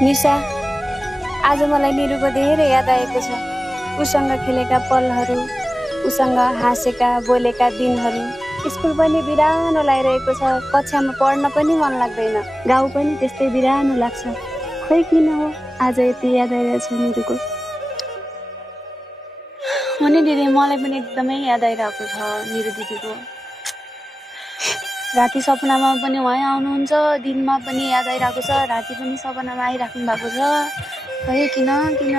निशा, आज मलाई निरुको धेरै याद आएको छ। उसँग खेलेका पलहरू, उसँग हाँसेका बोलेका दिनहरू। स्कुल पनि बिरानो लागिरहेको छ, कक्षामा पढ्न पनि मन लाग्दैन, गाउँ पनि त्यस्तै बिरानो लाग्छ। खै किन हो आज यति याद आइरहेछ निरुको। हो नि दिदी, मलाई पनि एकदमै याद आइरहेको छ निरु दिदीको। राति सपनामा पनि उहाँ आउनुहुन्छ, दिनमा पनि याद आइरहेको छ, राति पनि सपनामा आइराख्नु भएको छ। खै किन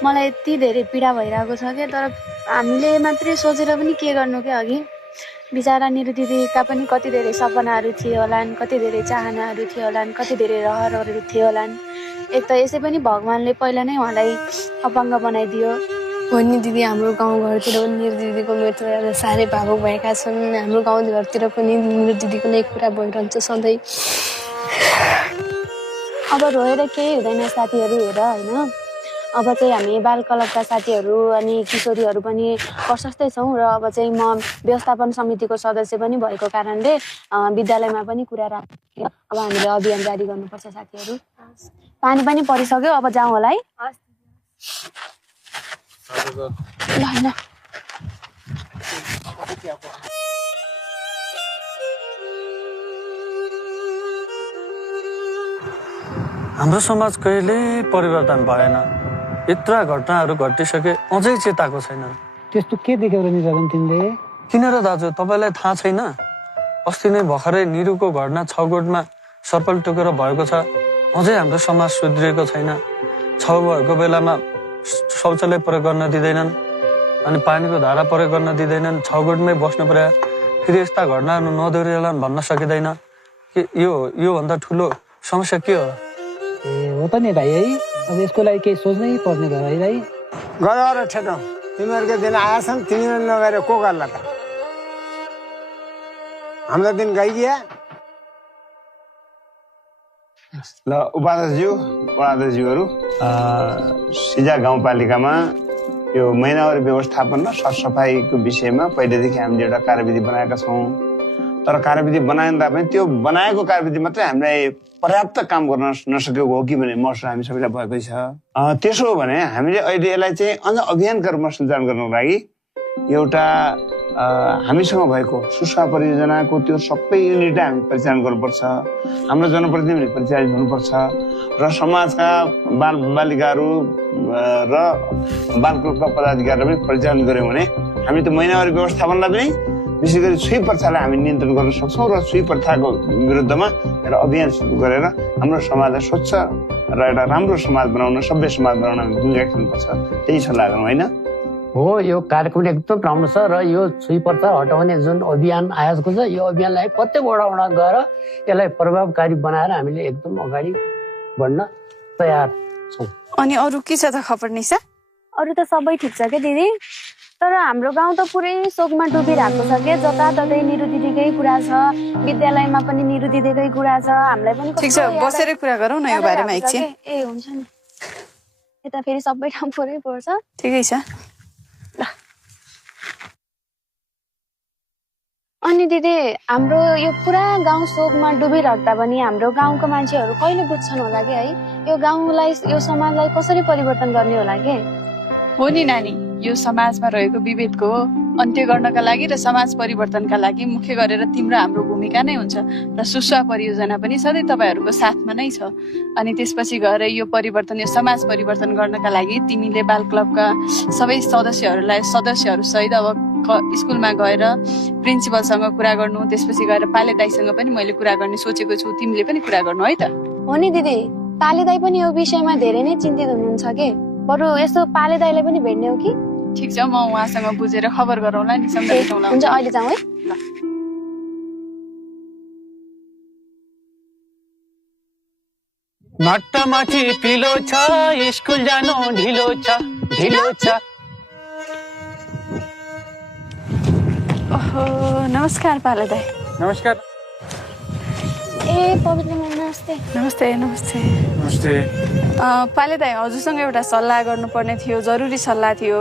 मलाई यति धेरै पीडा भइरहेको छ क्या। तर हामीले मात्रै सोचेर पनि के गर्नु क्या। अघि बिचरा निरु दिदीका पनि कति धेरै सपनाहरू थिए होलान्, कति धेरै चाहनाहरू थिए होलान्, कति धेरै रहरहरू थिए होलान्। एक त यसै पनि भगवान्ले पहिला नै उहाँलाई अपाङ्ग बनाइदियो। हो नि दिदी, हाम्रो गाउँघरतिर पनि निरु दिदीको मृत्युबाट साह्रै भावुक भएका छन्। हाम्रो गाउँघरतिर पनि निरु दिदीको नै कुरा भइरहन्छ सधैँ। अब रोएर केही हुँदैन साथीहरू, हेर होइन। अब चाहिँ हामी बाल क्लबका साथीहरू अनि किशोरीहरू पनि प्रशस्तै छौँ र अब चाहिँ म व्यवस्थापन समितिको सदस्य पनि भएको कारणले विद्यालयमा पनि कुरा राख्छु। अब हामीले अभियान जारी गर्नुपर्छ साथीहरू। पानी पनि परिसक्यो, अब जाउँ होला है। ल होइन हाम्रो समाज कहिले परिवर्तन भएन। यत्रा घटनाहरू घटिसके अझै चेताको छैन। त्यस्तो के देख्यौ र निरञ्जन तिमीले? किन र दाजु, तपाईँलाई थाहा छैन? अस्ति नै भर्खरै निरुको घटना छाउगोठमा सर्पल टोकेर भएको छ। अझै हाम्रो समाज सुध्रिएको छैन। छाउ भएको बेलामा शौचालय प्रयोग गर्न दिँदैनन्, अनि पानीको धारा प्रयोग गर्न दिँदैनन्, छाउगोठमै बस्नु पर्यो। फेरि यस्ता घटनाहरू नदोहोरिएलान् भन्न सकिँदैन कि योभन्दा ठुलो समस्या के हो? ए हो त नि भाइ है, अब यसको लागि केही सोच्नै पर्ने भयो है भाइ। गएर ठेटौँ, तिमीहरूको दिन आएछन्, तिमीहरू नगएर को गर्ला त? हाम्रो दिन गइगयो। ल उपाध्यक्षज्यू, वडाध्यक्षज्यूहरू, सिजा गाउँपालिकामा यो महिनावारी व्यवस्थापन र सरसफाइको विषयमा पहिलेदेखि हामीले एउटा कार्यविधि बनाएका छौँ। तर कार्यविधि बनाउँदा पनि त्यो बनाएको कार्यविधि मात्रै हामीलाई पर्याप्त काम गर्न नसकेको हो कि भन्ने महसुस हामी सबैलाई भएकै छ। त्यसो हो भने हामीले अहिले यसलाई चाहिँ अझ अभियानका रूपमा सञ्चालन गर्नको लागि एउटा हामीसँग भएको सुस्वा परियोजनाको त्यो सबै युनिटलाई हामी परिचालन गर्नुपर्छ। हाम्रो जनप्रतिनिधिले परिचालित हुनुपर्छ र समाजका बालबालिकाहरू र बाल क्लबका पदाधिकारीले पनि परिचालन गऱ्यौँ भने हामी त्यो महिनावारी व्यवस्थापनलाई पनि विशेष गरी छुई प्रथालाई हामी नियन्त्रण गर्न सक्छौँ र छुई प्रथाको विरुद्धमा एउटा अभियान सुरु गरेर हाम्रो समाजलाई स्वच्छ र एउटा राम्रो समाज बनाउन, सभ्य समाज बनाउन हामी भूमिका खेल्नुपर्छ। त्यही सल्लाह गरौँ होइन? हो, यो कार्यक्रम एकदम राम्रो छ र यो छुई प्रथा हटाउने जुन अभियान आएको छ, यो अभियानलाई प्रत्येक वडा गएर यसलाई प्रभावकारी बनाएर हामीले एकदम अगाडि बढ्न तयार छौँ। अनि अरू के छ त खबर निशा? अरू त सबै ठिक छ क्या दिदी, तर हाम्रो गाउँ त पुरै शोकमा डुबिरहेको छ क्या। जताततै निरु दिदीकै कुरा छ, विद्यालयमा पनि निरु दिदीकै कुरा छ। हामीलाई पनि ठिक छ, बसेर कुरा गरौँ न यो बारेमा एकछिन। ए हुन्छ नि, यता फेरि सबै ठाउँ पुरै पर्छ। ठिकै छ। अनि दिदी, हाम्रो यो पुरा गाउँ शोकमा डुबिराख्दा पनि हाम्रो गाउँको मान्छेहरू कहिले बुझ्छन् होला कि है? यो गाउँलाई, यो समाजलाई कसरी परिवर्तन गर्ने होला कि? हो नि नानी, यो समाजमा रहेको विभेदको अन्त्य गर्नका लागि र समाज परिवर्तनका लागि मुख्य गरेर तिम्रो हाम्रो भूमिका नै हुन्छ र सुस्वा परियोजना पनि सधैँ तपाईँहरूको साथमा नै छ। अनि त्यसपछि गएर यो परिवर्तन, यो समाज परिवर्तन गर्नका लागि तिमीले बाल क्लबका सबै सदस्यहरू सहित अब स्कुलमा गएर प्रिन्सिपलसँग कुरा गर्नु, त्यसपछि गएर पाले दाईसँग पनि मैले कुरा गर्ने सोचेको छु, तिमीले पनि कुरा गर्नु है त? हो नि दिदी, पाले दाई पनि यो विषयमा धेरै नै चिन्तित हुनुहुन्छ कि। बरु यसो पाले दाईलाई पनि भेट्ने हो कि? ठिक छ, म उहाँसँग बुझेर खबर गरौँला नि। हुन्छ, अहिले जाउँ है। ल नट्टामाथि पिलो छ, स्कुल जानु ढिलो छ, ढिलो छ। ओहो, नमस्कार पाले दाई। नमस्कार। ए पवित्र नमस्ते। नमस्ते नमस्ते नमस्ते। पाले दाई, हजुरसँग एउटा सल्लाह गर्नुपर्ने थियो, जरुरी सल्लाह थियो।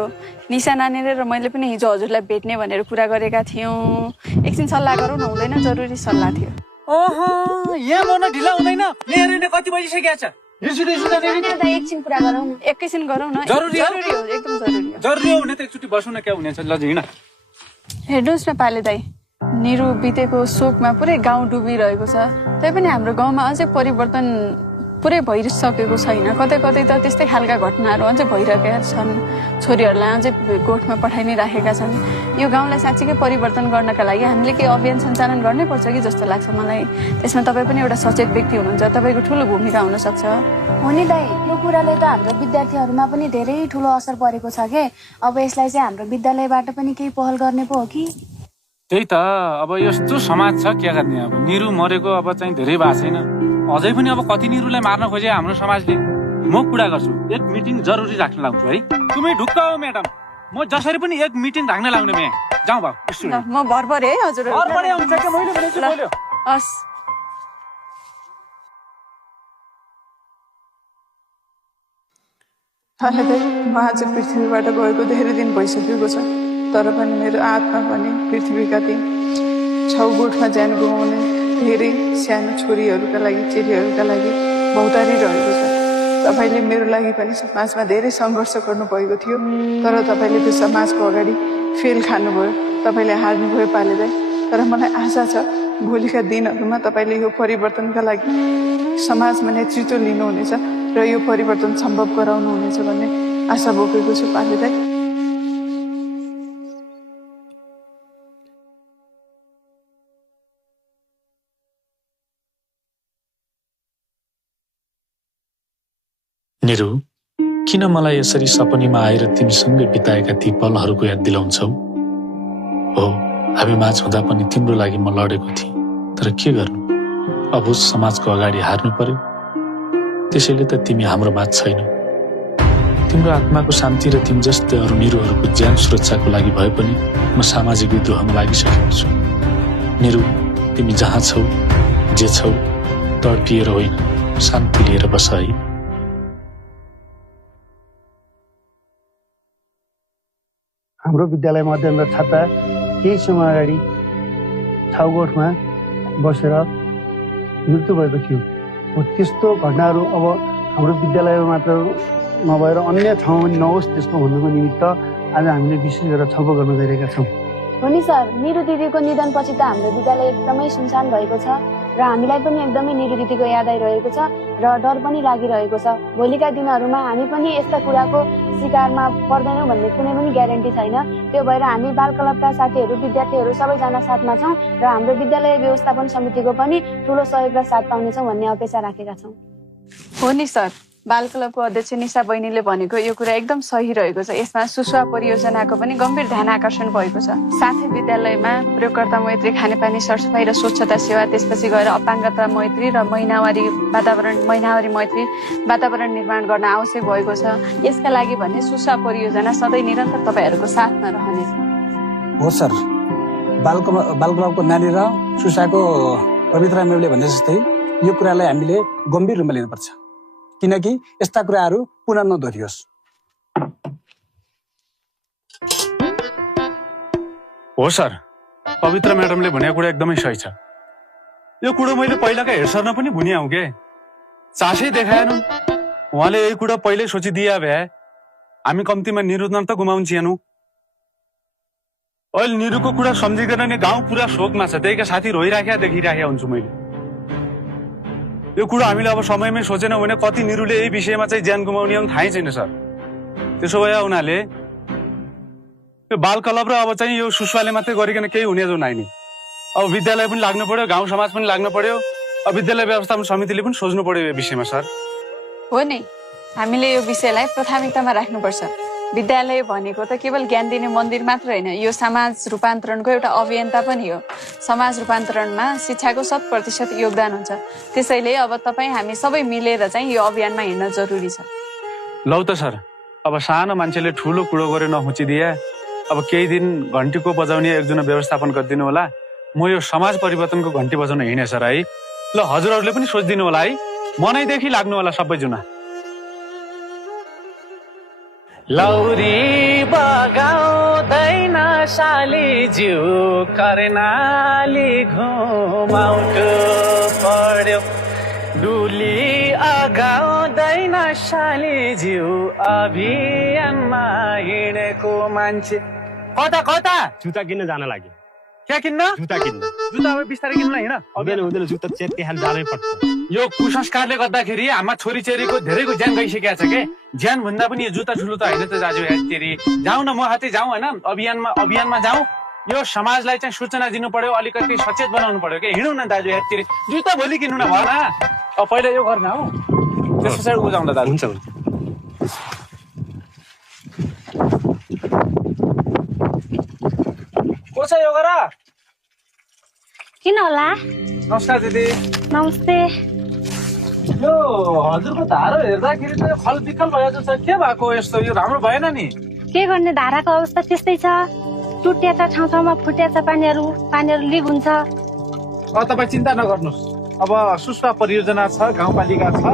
निशा नानीले र मैले पनि हिजो हजुरलाई भेट्ने भनेर कुरा गरेका थियौँ। एकछिन सल्लाह गरौँ न, हुँदैन? जरुरी सल्लाह थियो। ओहो, यहाँ मन ढिला हुँदैन। मेरो कति बजिसकेको छ? दाइ एकछिन कुरा गरौँ न। एकैछिन गरौँ न। जरुरी हो? जरुरी हो, एकदम जरुरी हो। जरुरी हो भने त एकचोटि बसौँ न, क्या हुनेछ। ल हिँड। हेर्नुहोस् न पाले दाई, निरु बितेको शोकमा पुरै गाउँ डुबिरहेको छ। तैपनि हाम्रो गाउँमा अझै परिवर्तन पुरै भइसकेको छैन। कतै कतै त त्यस्तै खालका घटनाहरू अझै भइरहेका छन्। छोरीहरूलाई अझै गोठमा पठाइ नै राखेका छन्। यो गाउँलाई साँच्चीकै परिवर्तन गर्नका लागि हामीले केही अभियान सञ्चालन गर्नै पर्छ कि जस्तो लाग्छ मलाई। त्यसमा तपाईँ पनि एउटा सचेत व्यक्ति हुनुहुन्छ, तपाईँको ठुलो भूमिका हुनसक्छ। हो नि दाइ, यो कुराले त हाम्रो विद्यार्थीहरूमा पनि धेरै ठुलो असर परेको छ के। अब यसलाई चाहिँ हाम्रो विद्यालयबाट पनि केही पहल गर्ने पो हो कि। त्यही त, अब यस्तो समाज छ, के गर्ने। अब निरु मरेको अब चाहिँ धेरै भएको छैन, अझै पनि अब कति निरुलाई मार्न खोजे हाम्रो समाजले। म कुरा गर्छु, एक मिटिङ जरुरी राख्न लाग्छु है। तुमै ढुक्क हो म्याडम, म जसरी पनि एक मिटिङ राख्न लाग्ने भए। जाउँ भाउ स्टुडेन्ट। म भरपरे है हजुर। भरपरे हुन्छ के, मैले भनेछु मैले। हस्। म आज पृथ्वीबाट गएको धेरै दिन भइसकेको छ, तर पनि मेरो आत्मा पनि पृथ्वीका ती छाउगोठमा ज्यान गुमाउने धेरै सानो छोरीहरूका लागि, चेलीहरूका लागि भौतारिरहेको छ। तपाईँले मेरो लागि पनि समाजमा धेरै सङ्घर्ष गर्नुभएको थियो, तर तपाईँले त्यो समाजको अगाडि फेल खानुभयो, तपाईँले हार्नुभयो पाले दाइ। तर मलाई आशा छ भोलिका दिनहरूमा तपाईँले यो परिवर्तनका लागि समाजमा नेतृत्व लिनुहुनेछ र यो परिवर्तन सम्भव गराउनुहुनेछ भन्ने आशा बोकेको छु पाले दाइ। निरु, किन मलाई यसरी सपनीमा आएर तिमीसँगै बिताएका ती पलहरूको याद दिलाउँछौ? हो, हामी माझ हुँदा पनि तिम्रो लागि म लडेको थिएँ, तर के गर्नु, अब समाजको अगाडि हार्नु पर्यो। त्यसैले त तिमी हाम्रो माझ छैनौ। तिम्रो आत्माको शान्ति र तिमी जस्तै अरू निरुहरूको ज्यान सुरक्षाको लागि भए पनि म सामाजिक विद्रोहमा लागिसकेको छु। निरु, तिमी जहाँ छौ, जे छौ, तडपिएर होइन, शान्ति लिएर बस है। हाम्रो विद्यालय मध्येन्द्र छाता केही समय अगाडि छाउगोठमा बसेर मृत्यु भएको थियो। त्यस्तो घटनाहरू अब हाम्रो विद्यालयमा मात्र नभएर अन्य ठाउँमा पनि नहोस्, त्यसको भन्नुको निमित्त आज हामीले विशेष गरेर छलफल गर्न गइरहेका छौँ। हो नि सर, निरु दिदीको निधनपछि त हाम्रो विद्यालय एकदमै सुनसान भएको छ र हामीलाई पनि एकदमै निरु दिदीको याद आइरहेको छ र डर पनि लागिरहेको छ। भोलिका दिनहरूमा हामी पनि यस्ता कुराको शिकारमा पर्दैनौँ भन्ने कुनै पनि ग्यारेन्टी छैन। त्यो भएर हामी बाल क्लबका साथीहरू, विद्यार्थीहरू सबैजना साथमा छौँ र हाम्रो विद्यालय व्यवस्थापन समितिको पनि ठुलो सहयोग र साथ पाउनेछौँ भन्ने अपेक्षा राखेका छौँ। हो नि सर, बाल क्लबको अध्यक्ष निशा बहिनीले भनेको यो कुरा एकदम सही रहेको छ। यसमा सुस्वा परियोजनाको पनि गम्भीर ध्यान आकर्षण भएको छ। साथै विद्यालयमा प्रयोगकर्ता मैत्री, खानेपानी सरसफाइ र स्वच्छता सेवा, त्यसपछि गएर अपाङ्गता मैत्री र महिनावारी मैत्री वातावरण निर्माण गर्न आवश्यक भएको छ। यसका लागि भन्ने सुस्वा परियोजना सधैँ निरन्तर तपाईँहरूको साथमा रहनेछ। हो सर, बाल क्लबको नानी र सुसाको पवित्र मेमले भने जस्तै यो कुरालाई हामीले गम्भीर रूपमा लिनुपर्छ, किनकि यस्ता कुराहरू पुनः नदोहोरियोस्। हो सर, पवित्र म्याडमले भनेको कुरा एकदमै सही छ। यो कुरो मैले पहिलाका हेड सरना पनि भनिया हुँ के, चासै देखाएन। उहाँले यही कुरा पहिल्यै सोचिदिया भए हामी कम्तीमा निरुद्ध त गुमाउँछिएनौँ। अहिले निरुको कुरा सम्झिकन नि गाउँ पुरा शोकमा छ, त्यहीका साथी रोइराखेका देखिराखेका हुन्छु मैले। यो कुरा हामीले अब समयमै सोचेनौँ भने कति निरुले यही विषयमा चाहिँ ज्यान गुमाउने थाहै छैन सर। त्यसो भए उनीहरूले यो बाल क्लब र अब चाहिँ यो सुस्वाले मात्रै गरिकन केही हुने जो नाइ नि। अब विद्यालय पनि लाग्नु पर्यो, गाउँ समाज पनि लाग्नु पर्यो, अब विद्यालय व्यवस्थापन समितिले पनि सोच्नु पर्यो यो विषयमा सर। हो नि, हामीले यो विषयलाई प्राथमिकतामा राख्नुपर्छ। विद्यालय भनेको त केवल ज्ञान दिने मन्दिर मात्र होइन, यो समाज रूपान्तरणको एउटा अभियन्ता पनि हो। समाज रूपान्तरणमा शिक्षाको 100% योगदान हुन्छ। त्यसैले अब तपाईँ हामी सबै मिलेर चाहिँ यो अभियानमा हिँड्न जरुरी छ। लौ त सर, अब सानो मान्छेले ठुलो कुरो गरेर नहुचिदिए, अब केही दिन घन्टीको बजाउने एकजना व्यवस्थापन गरिदिनु होला। म यो समाज परिवर्तनको घन्टी बजाउन हिँडेँ सर है। ल हजुरहरूले पनि सोचिदिनु होला है, मनैदेखि लाग्नु होला सबैजना। लौरी बगाउँदैन साली जिउ कर्णाली घुमाउटो पर्यो, डुली अगाउँदै शालीज्यू अभियानमा हिँडेको मान्छे कता कता जुत्ता किन्न जान लाग्यो क्या किन्न जुत्ता किन्न जुत्ता अब बिस्तारै किन्नु हिँड हुँदैन जुत्ता त्यहाँ जानै पर्छ यो कुसंस्कारले गर्दाखेरि हाम्रा छोरीचेलीको धेरैको ज्यान गइसकेको छ के ज्यान भन्दा पनि यो जुत्ता ठुलो त होइन त दाजु हेरी जाउँ न म हातै जाउँ होइन अभियानमा जाउँ यो समाजलाई चाहिँ सूचना दिनु पर्यो अलिकति सचेत बनाउनु पर्यो के हिँडौँ न दाजु हेरी जुत्ता भोलि किन्नु न भएन अब पहिला यो गर्न हौ त्यस पछाडि बुझाउँ न दाजु हुन्छ को छ यो गर किन होला नमस्कार दिदी नमस्ते यो हजुरको धारो हेर्दाखेरि त खल विकल भएको छ के भएको यस्तो यो राम्रो भएन नि के गर्ने धाराको अवस्था त्यस्तै छ टुटेका ठाउँमा फुटेका पानीहरू लिक हुन्छ तपाईँ चिन्ता नगर्नुहोस् अब सुस्वा परियोजना छ गाउँपालिका छ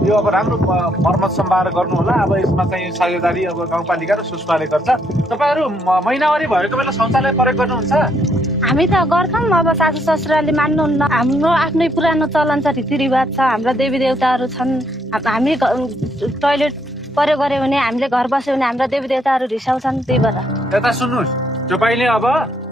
यो अब राम्रो मर्मत सम्भार गर्नु होला अब यसमा चाहिँ साझेदारी अब गाउँपालिका र सुस्वाले गर्छ तपाईँहरू महिनावारी भएको बेला शौचालय प्रयोग गर्नुहुन्छ हामी त गर्छौँ अब सासू ससुराले मान्नुहुन्न हाम्रो आफ्नै पुरानो चलन छ रीतिरिवाज छ हाम्रा देवी देवताहरू छन् हामी टोयलेट प्रयोग गर्यो भने हामीले घर बस्यो भने हाम्रा देवी देवताहरू रिसाउँछन् त्यही भएर यता सुन्नुहोस् तपाईँले अब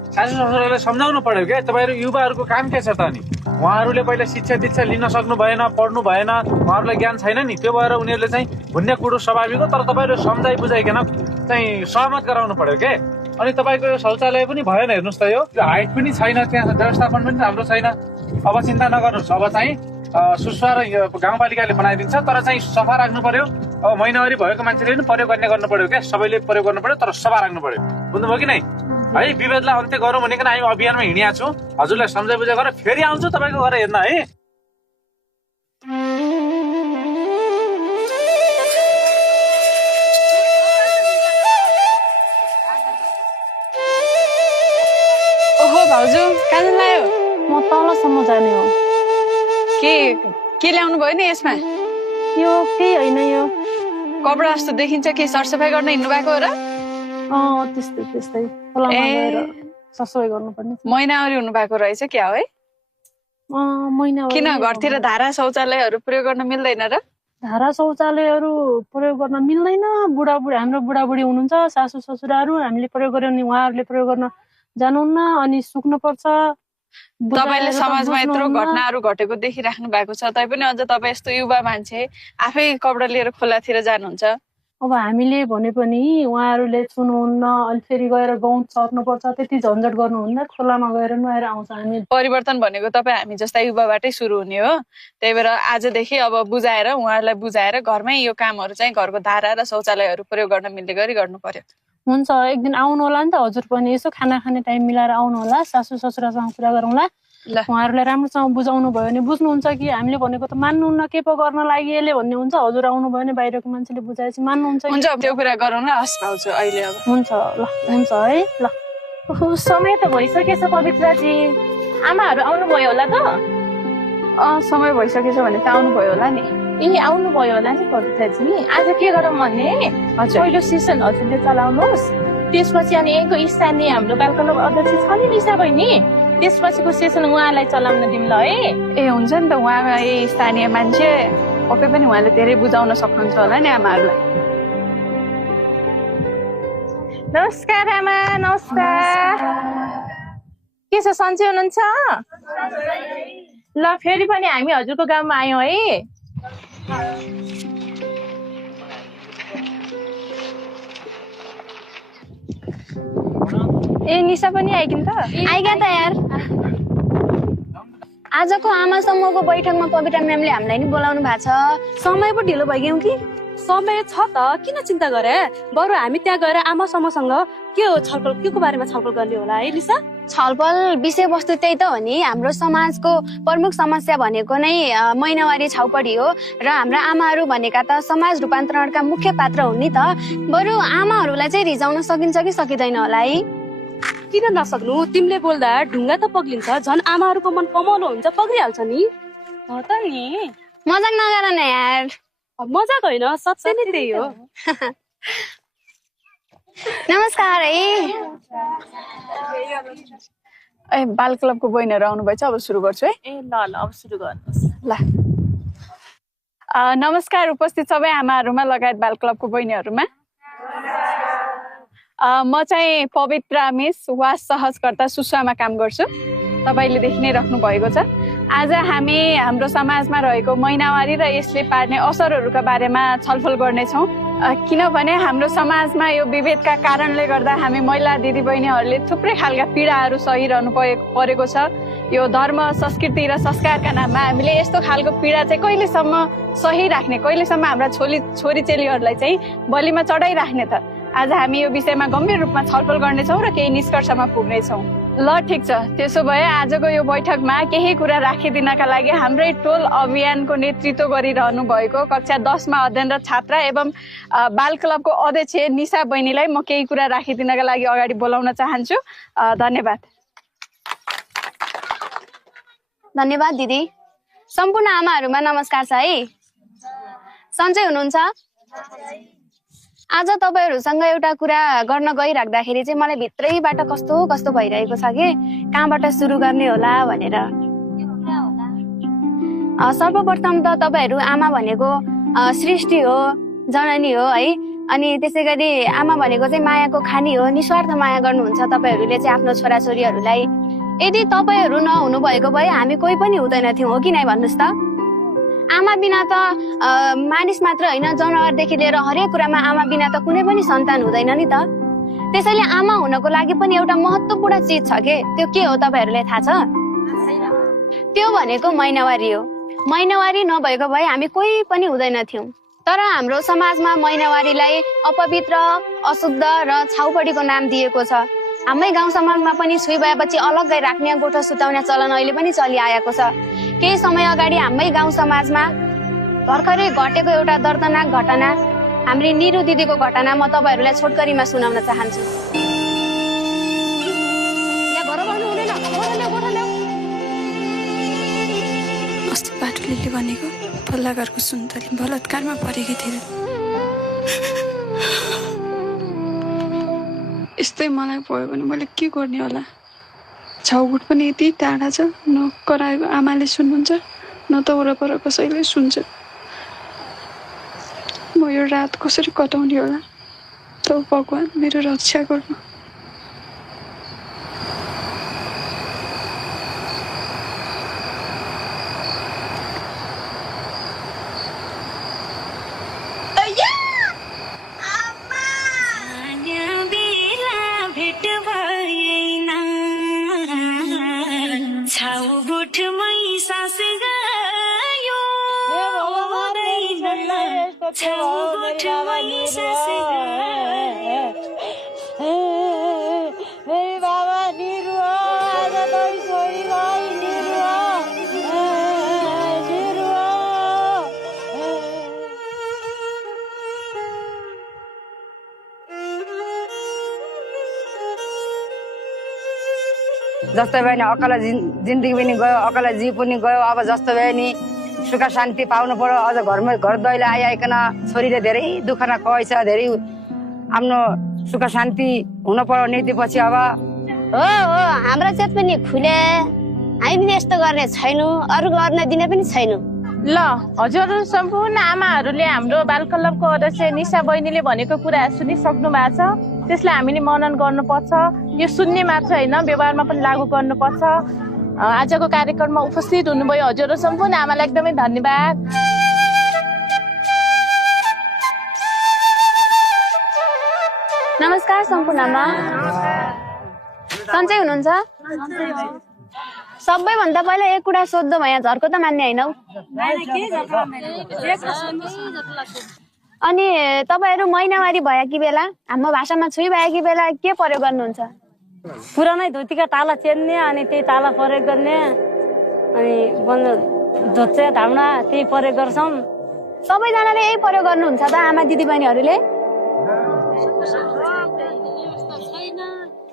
सासू ससुरालाई सम्झाउनु पर्यो क्या तपाईँहरू युवाहरूको काम के छ त अनि उहाँहरूले पहिला शिक्षा दीक्षा लिन सक्नु भएन पढ्नु भएन उहाँहरूलाई ज्ञान छैन नि त्यो भएर उनीहरूले चाहिँ भन्ने कुरो स्वाभाविक हो तर तपाईँहरू सम्झाइ बुझाइकन चाहिँ सहमत गराउनु पर्यो के अनि तपाईँको यो शौचालय पनि भएन हेर्नुहोस् त यो हाइट पनि छैन त्यहाँ व्यवस्थापन पनि राम्रो छैन अब चिन्ता नगर्नुहोस् अब चाहिँ सुस्वा र गाउँपालिकाले बनाइदिन्छ तर चाहिँ सफा राख्नु पर्यो अब महिनावारी भएको मान्छेले पनि प्रयोग गर्नु पर्यो क्या सबैले प्रयोग गर्नु पर्यो तर सफा राख्नु पर्यो बुझ्नुभयो कि नै है विभेदलाई अन्त्य गरौँ भनेकन हामी अभियानमा हिँडिया छौँ हजुरलाई सम्झाइ बुझाइ गरेर फेरि आउँछु तपाईँको घर हेर्न है ओहो भाउजू कहाँ लायो म तलसम्म जाने हो के ल्याउनु भयो नि यसमा यो केही होइन यो कपडा जस्तो देखिन्छ के सरसफाइ गर्न हिँड्नु भएको हो र त्यस्तै सफाइ गर्नुपर्ने महिनावारी हुनु भएको रहेछ क्या हो है महिना किन घरतिर धारा शौचालयहरू प्रयोग गर्न मिल्दैन र धारा शौचालयहरू प्रयोग गर्न मिल्दैन बुढाबुढी हाम्रो बुढाबुढी हुनुहुन्छ सासू ससुराहरू हामीले प्रयोग गर्यो भने उहाँहरूले प्रयोग गर्न जानुहुन्न अनि सुक्नु पर्छ तपाईले समाजमा यत्रो घटनाहरू घटेको देखिराख्नु भएको छ तैपनि अझ तपाईँ यस्तो युवा मान्छे आफै कपडा लिएर खोलातिर जानुहुन्छ अब हामीले भने पनि उहाँहरूले सुन्नुहुन्न अनि फेरि गएर गाउँ सर्नुपर्छ त्यति झन्झट गर्नुहुन्न खोलामा गएर नुहाएर आउँछ हामी परिवर्तन भनेको तपाईँ हामी जस्ता युवाबाटै सुरु हुने हो त्यही भएर आजदेखि अब बुझाएर उहाँहरूलाई बुझाएर घरमै यो कामहरू चाहिँ घरको धारा र शौचालयहरू प्रयोग गर्न मिल्ने गरी गर्नु पर्यो हुन्छ एक दिन आउनु होला नि त हजुर पनि यसो खाना खाने टाइम मिलाएर आउनु होला सासू ससुरासँग कुरा गरौँला उहाँहरूलाई राम्रोसँग बुझाउनु भयो भने बुझ्नुहुन्छ कि हामीले भनेको त मान्नुहुन्न के पो गर्न लागि यसले भन्ने हुन्छ हजुर आउनु भयो भने बाहिरको मान्छेले बुझाएपछि मान्नुहुन्छ हुन्छ त्यो कुरा गरौँ न हस् भाउजू अहिले अब हुन्छ ल हुन्छ है ल समय त भइसकेछ पवित्राजी आमाहरू आउनुभयो होला त समय भइसकेछ भने त आउनुभयो होला नि आउनुभयो होला नि पवित्राजी आज के गरौँ भने पहिलो सेसन हजुरले चलाउनुहोस् त्यसपछि अनि यहीँको स्थानीय हाम्रो बालकलब अध्यक्ष छ नि निशा बहिनी त्यसपछिको सेसन उहाँलाई चलाउन दिउँ ल है ए हुन्छ नि त उहाँ स्थानीय मान्छे पक्कै पनि उहाँले धेरै बुझाउन सक्नुहुन्छ होला नि आमाहरूलाई नमस्कार आमा नमस्कार के छ सन्चै हुनुहुन्छ ल फेरि पनि हामी हजुरको गाउँमा आयौँ है ए निशा पनि आइकिन त आइगा त यार आजको आमा समूहको बैठकमा पवित्रा म्यामले हामीलाई नि बोलाउनु भएको छ समय पो ढिलो भइगयौँ कि समय छ त किन चिन्ता गरे बरु हामी त्यहाँ गएर आमा समूहसँग के हो छलफल के को बारेमा छलफल गर्ने होला है लिसा छलफल विषयवस्तु त्यही त हो नि हाम्रो समाजको प्रमुख समस्या भनेको नै महिनावारी छाउपडी हो र हाम्रा आमाहरू भनेका त समाज रूपान्तरणका मुख्य पात्र हुन् नि त बरु आमाहरूलाई चाहिँ रिजाउन सकिन्छ कि सकिँदैन होला है किन नसक्नु तिमीले बोल्दा ढुङ्गा त पग्लिन्छ झन् आमाहरूको मन कमलो हुन्छ पग्लिहाल्छ नि हो त नि मजाक नगर न यार मजाक होइन सच्चै नै त्यही हो नमस्कार है ए बाल क्लबको बहिनीहरू आउनुभएछ अब सुरु गर्छु है ए ल अब सुरु गर्नुहोस् ल नमस्कार उपस्थित सबै आमाहरूमा लगायत बाल क्लबको बहिनीहरूमा। म चाहिँ पवित्र मिस वा सहजकर्ता सुस्वामा काम गर्छु। तपाईँले देखि नै राख्नु भएको छ। आज हामी हाम्रो समाजमा रहेको महिनावारी र यसले पार्ने असरहरूका बारेमा छलफल गर्नेछौँ। किनभने हाम्रो समाजमा यो विभेदका कारणले गर्दा हामी महिला दिदीबहिनीहरूले थुप्रै खालका पीडाहरू सहिरहनु परेको छ। यो धर्म संस्कृति र संस्कारका नाममा हामीले यस्तो खालको पीडा चाहिँ कहिलेसम्म सहिराख्ने, कहिलेसम्म हाम्रा छोरी चेलीहरूलाई चाहिँ बलिमा चढाइराख्ने त। आज हामी यो विषयमा गम्भीर रूपमा छलफल गर्नेछौँ र केही निष्कर्षमा पुग्नेछौँ। ल ठिक छ, त्यसो भए आजको यो बैठकमा केही कुरा राखिदिनका लागि हाम्रै टोल अभियानको नेतृत्व गरिरहनु भएको कक्षा 10 मा अध्ययनरत छात्रा एवं बाल क्लबको अध्यक्ष निशा बहिनीलाई म केही कुरा राखिदिनका लागि अगाडि बोलाउन चाहन्छु। धन्यवाद। धन्यवाद दिदी। सम्पूर्ण आमाहरूमा नमस्कार छ है। सन्चै हुनुहुन्छ? आज तपाईहरूसँग एउटा कुरा गर्न गइराख्दाखेरि चाहिँ मलाई भित्रैबाट कस्तो कस्तो भइरहेको छ कि कहाँबाट सुरु गर्ने होला भनेर। सर्वप्रथम त तपाईहरू आमा भनेको सृष्टि हो, जननी हो है। अनि त्यसै गरी आमा भनेको चाहिँ मायाको खानी हो। निस्वार्थ माया गर्नुहुन्छ तपाईहरूले चाहिँ आफ्नो छोराछोरीहरूलाई। यदि तपाईहरू नहुनु भएको भए हामी कोही पनि हुँदैन थियौँ, हो कि नै भन्नुहोस् त। आमा बिना त मानिस मात्र होइन, जनावरदेखि लिएर हरेक कुरामा आमा बिना त कुनै पनि सन्तान हुँदैन नि त। त्यसैले आमा हुनको लागि पनि एउटा महत्त्वपूर्ण चिज छ के, त्यो के हो तपाईँहरूलाई थाहा छ? त्यो भनेको महिनावारी हो। महिनावारी नभएको भए हामी कोही पनि हुँदैन थियौँ। तर हाम्रो समाजमा महिनावारीलाई अपवित्र, अशुद्ध र छाउपडीको नाम दिएको छ। हाम्रै गाउँ समाजमा पनि छुई भएपछि अलग्गै राख्ने, गोठो सुताउने चलन अहिले पनि चलिआएको छ। केही समय अगाडि हाम्रै गाउँ समाजमा भर्खरै घटेको एउटा दर्दनाक घटना, हाम्री निरु दिदीको घटना म तपाईँहरूलाई छोटकरीमा सुनाउन चाहन्छु। अस्ति बाटुलीले भनेको पल्ला घरको सुन्तली बलात्कारमा परेकी थिए। यस्तै मलाई भयो भने मैले के गर्ने होला? छाउगुट पनि यति टाढा छ, न कराएको आमाले सुन्नुहुन्छ न त वरपर कसैले सुन्छ। म यो रात कसरी कटाउने होला? त भगवान् मेरो रक्षा गर्नु। जस्तो भयो नि अकल जिन्दगी पनि गयो, अकल जीव पनि गयो। अब जस्तो भयो नि सुख शान्ति पाउनु पर्यो। अझ घर दैलो आइकन छोरीले धेरै दुःख न कहेछ, धेरै आफ्नो सुख शान्ति हुनु पर्यो नीतिपछि। अब हो हो हाम्रो चेत पनि खुले, हामी पनि यस्तो गर्ने छैनौँ, अरू गर्न दिने पनि छैनौँ। ल हजुर सम्पूर्ण आमाहरूले हाम्रो बाल क्लबको अध्यक्ष निशा बहिनीले भनेको कुरा सुनिसक्नु भएको छ। त्यसलाई हामीले मनन गर्नुपर्छ। यो सुन्ने मात्र होइन, व्यवहारमा पनि लागू गर्नुपर्छ। आजको कार्यक्रममा उपस्थित हुनुभयो हजुर सम्पूर्ण आमालाई एकदमै धन्यवाद। नमस्कार सम्पूर्ण आमा। सन्चै हुनुहुन्छ? सबैभन्दा पहिला एक कुरा सोध्दो भयो, झर्को त मान्ने होइन हौ। अनि तपाईँहरू महिनावारी भएकी बेला, हाम्रो भाषामा छुई भएकी बेला के प्रयोग गर्नुहुन्छ? पुरानै धोतीका ताला चेन्ने, अनि त्यही ताला प्रयोग गर्ने, अनि धोचे धाउना त्यही प्रयोग गर्छौँ। सबैजनाले यही प्रयोग गर्नुहुन्छ त आमा दिदीबहिनीहरूले?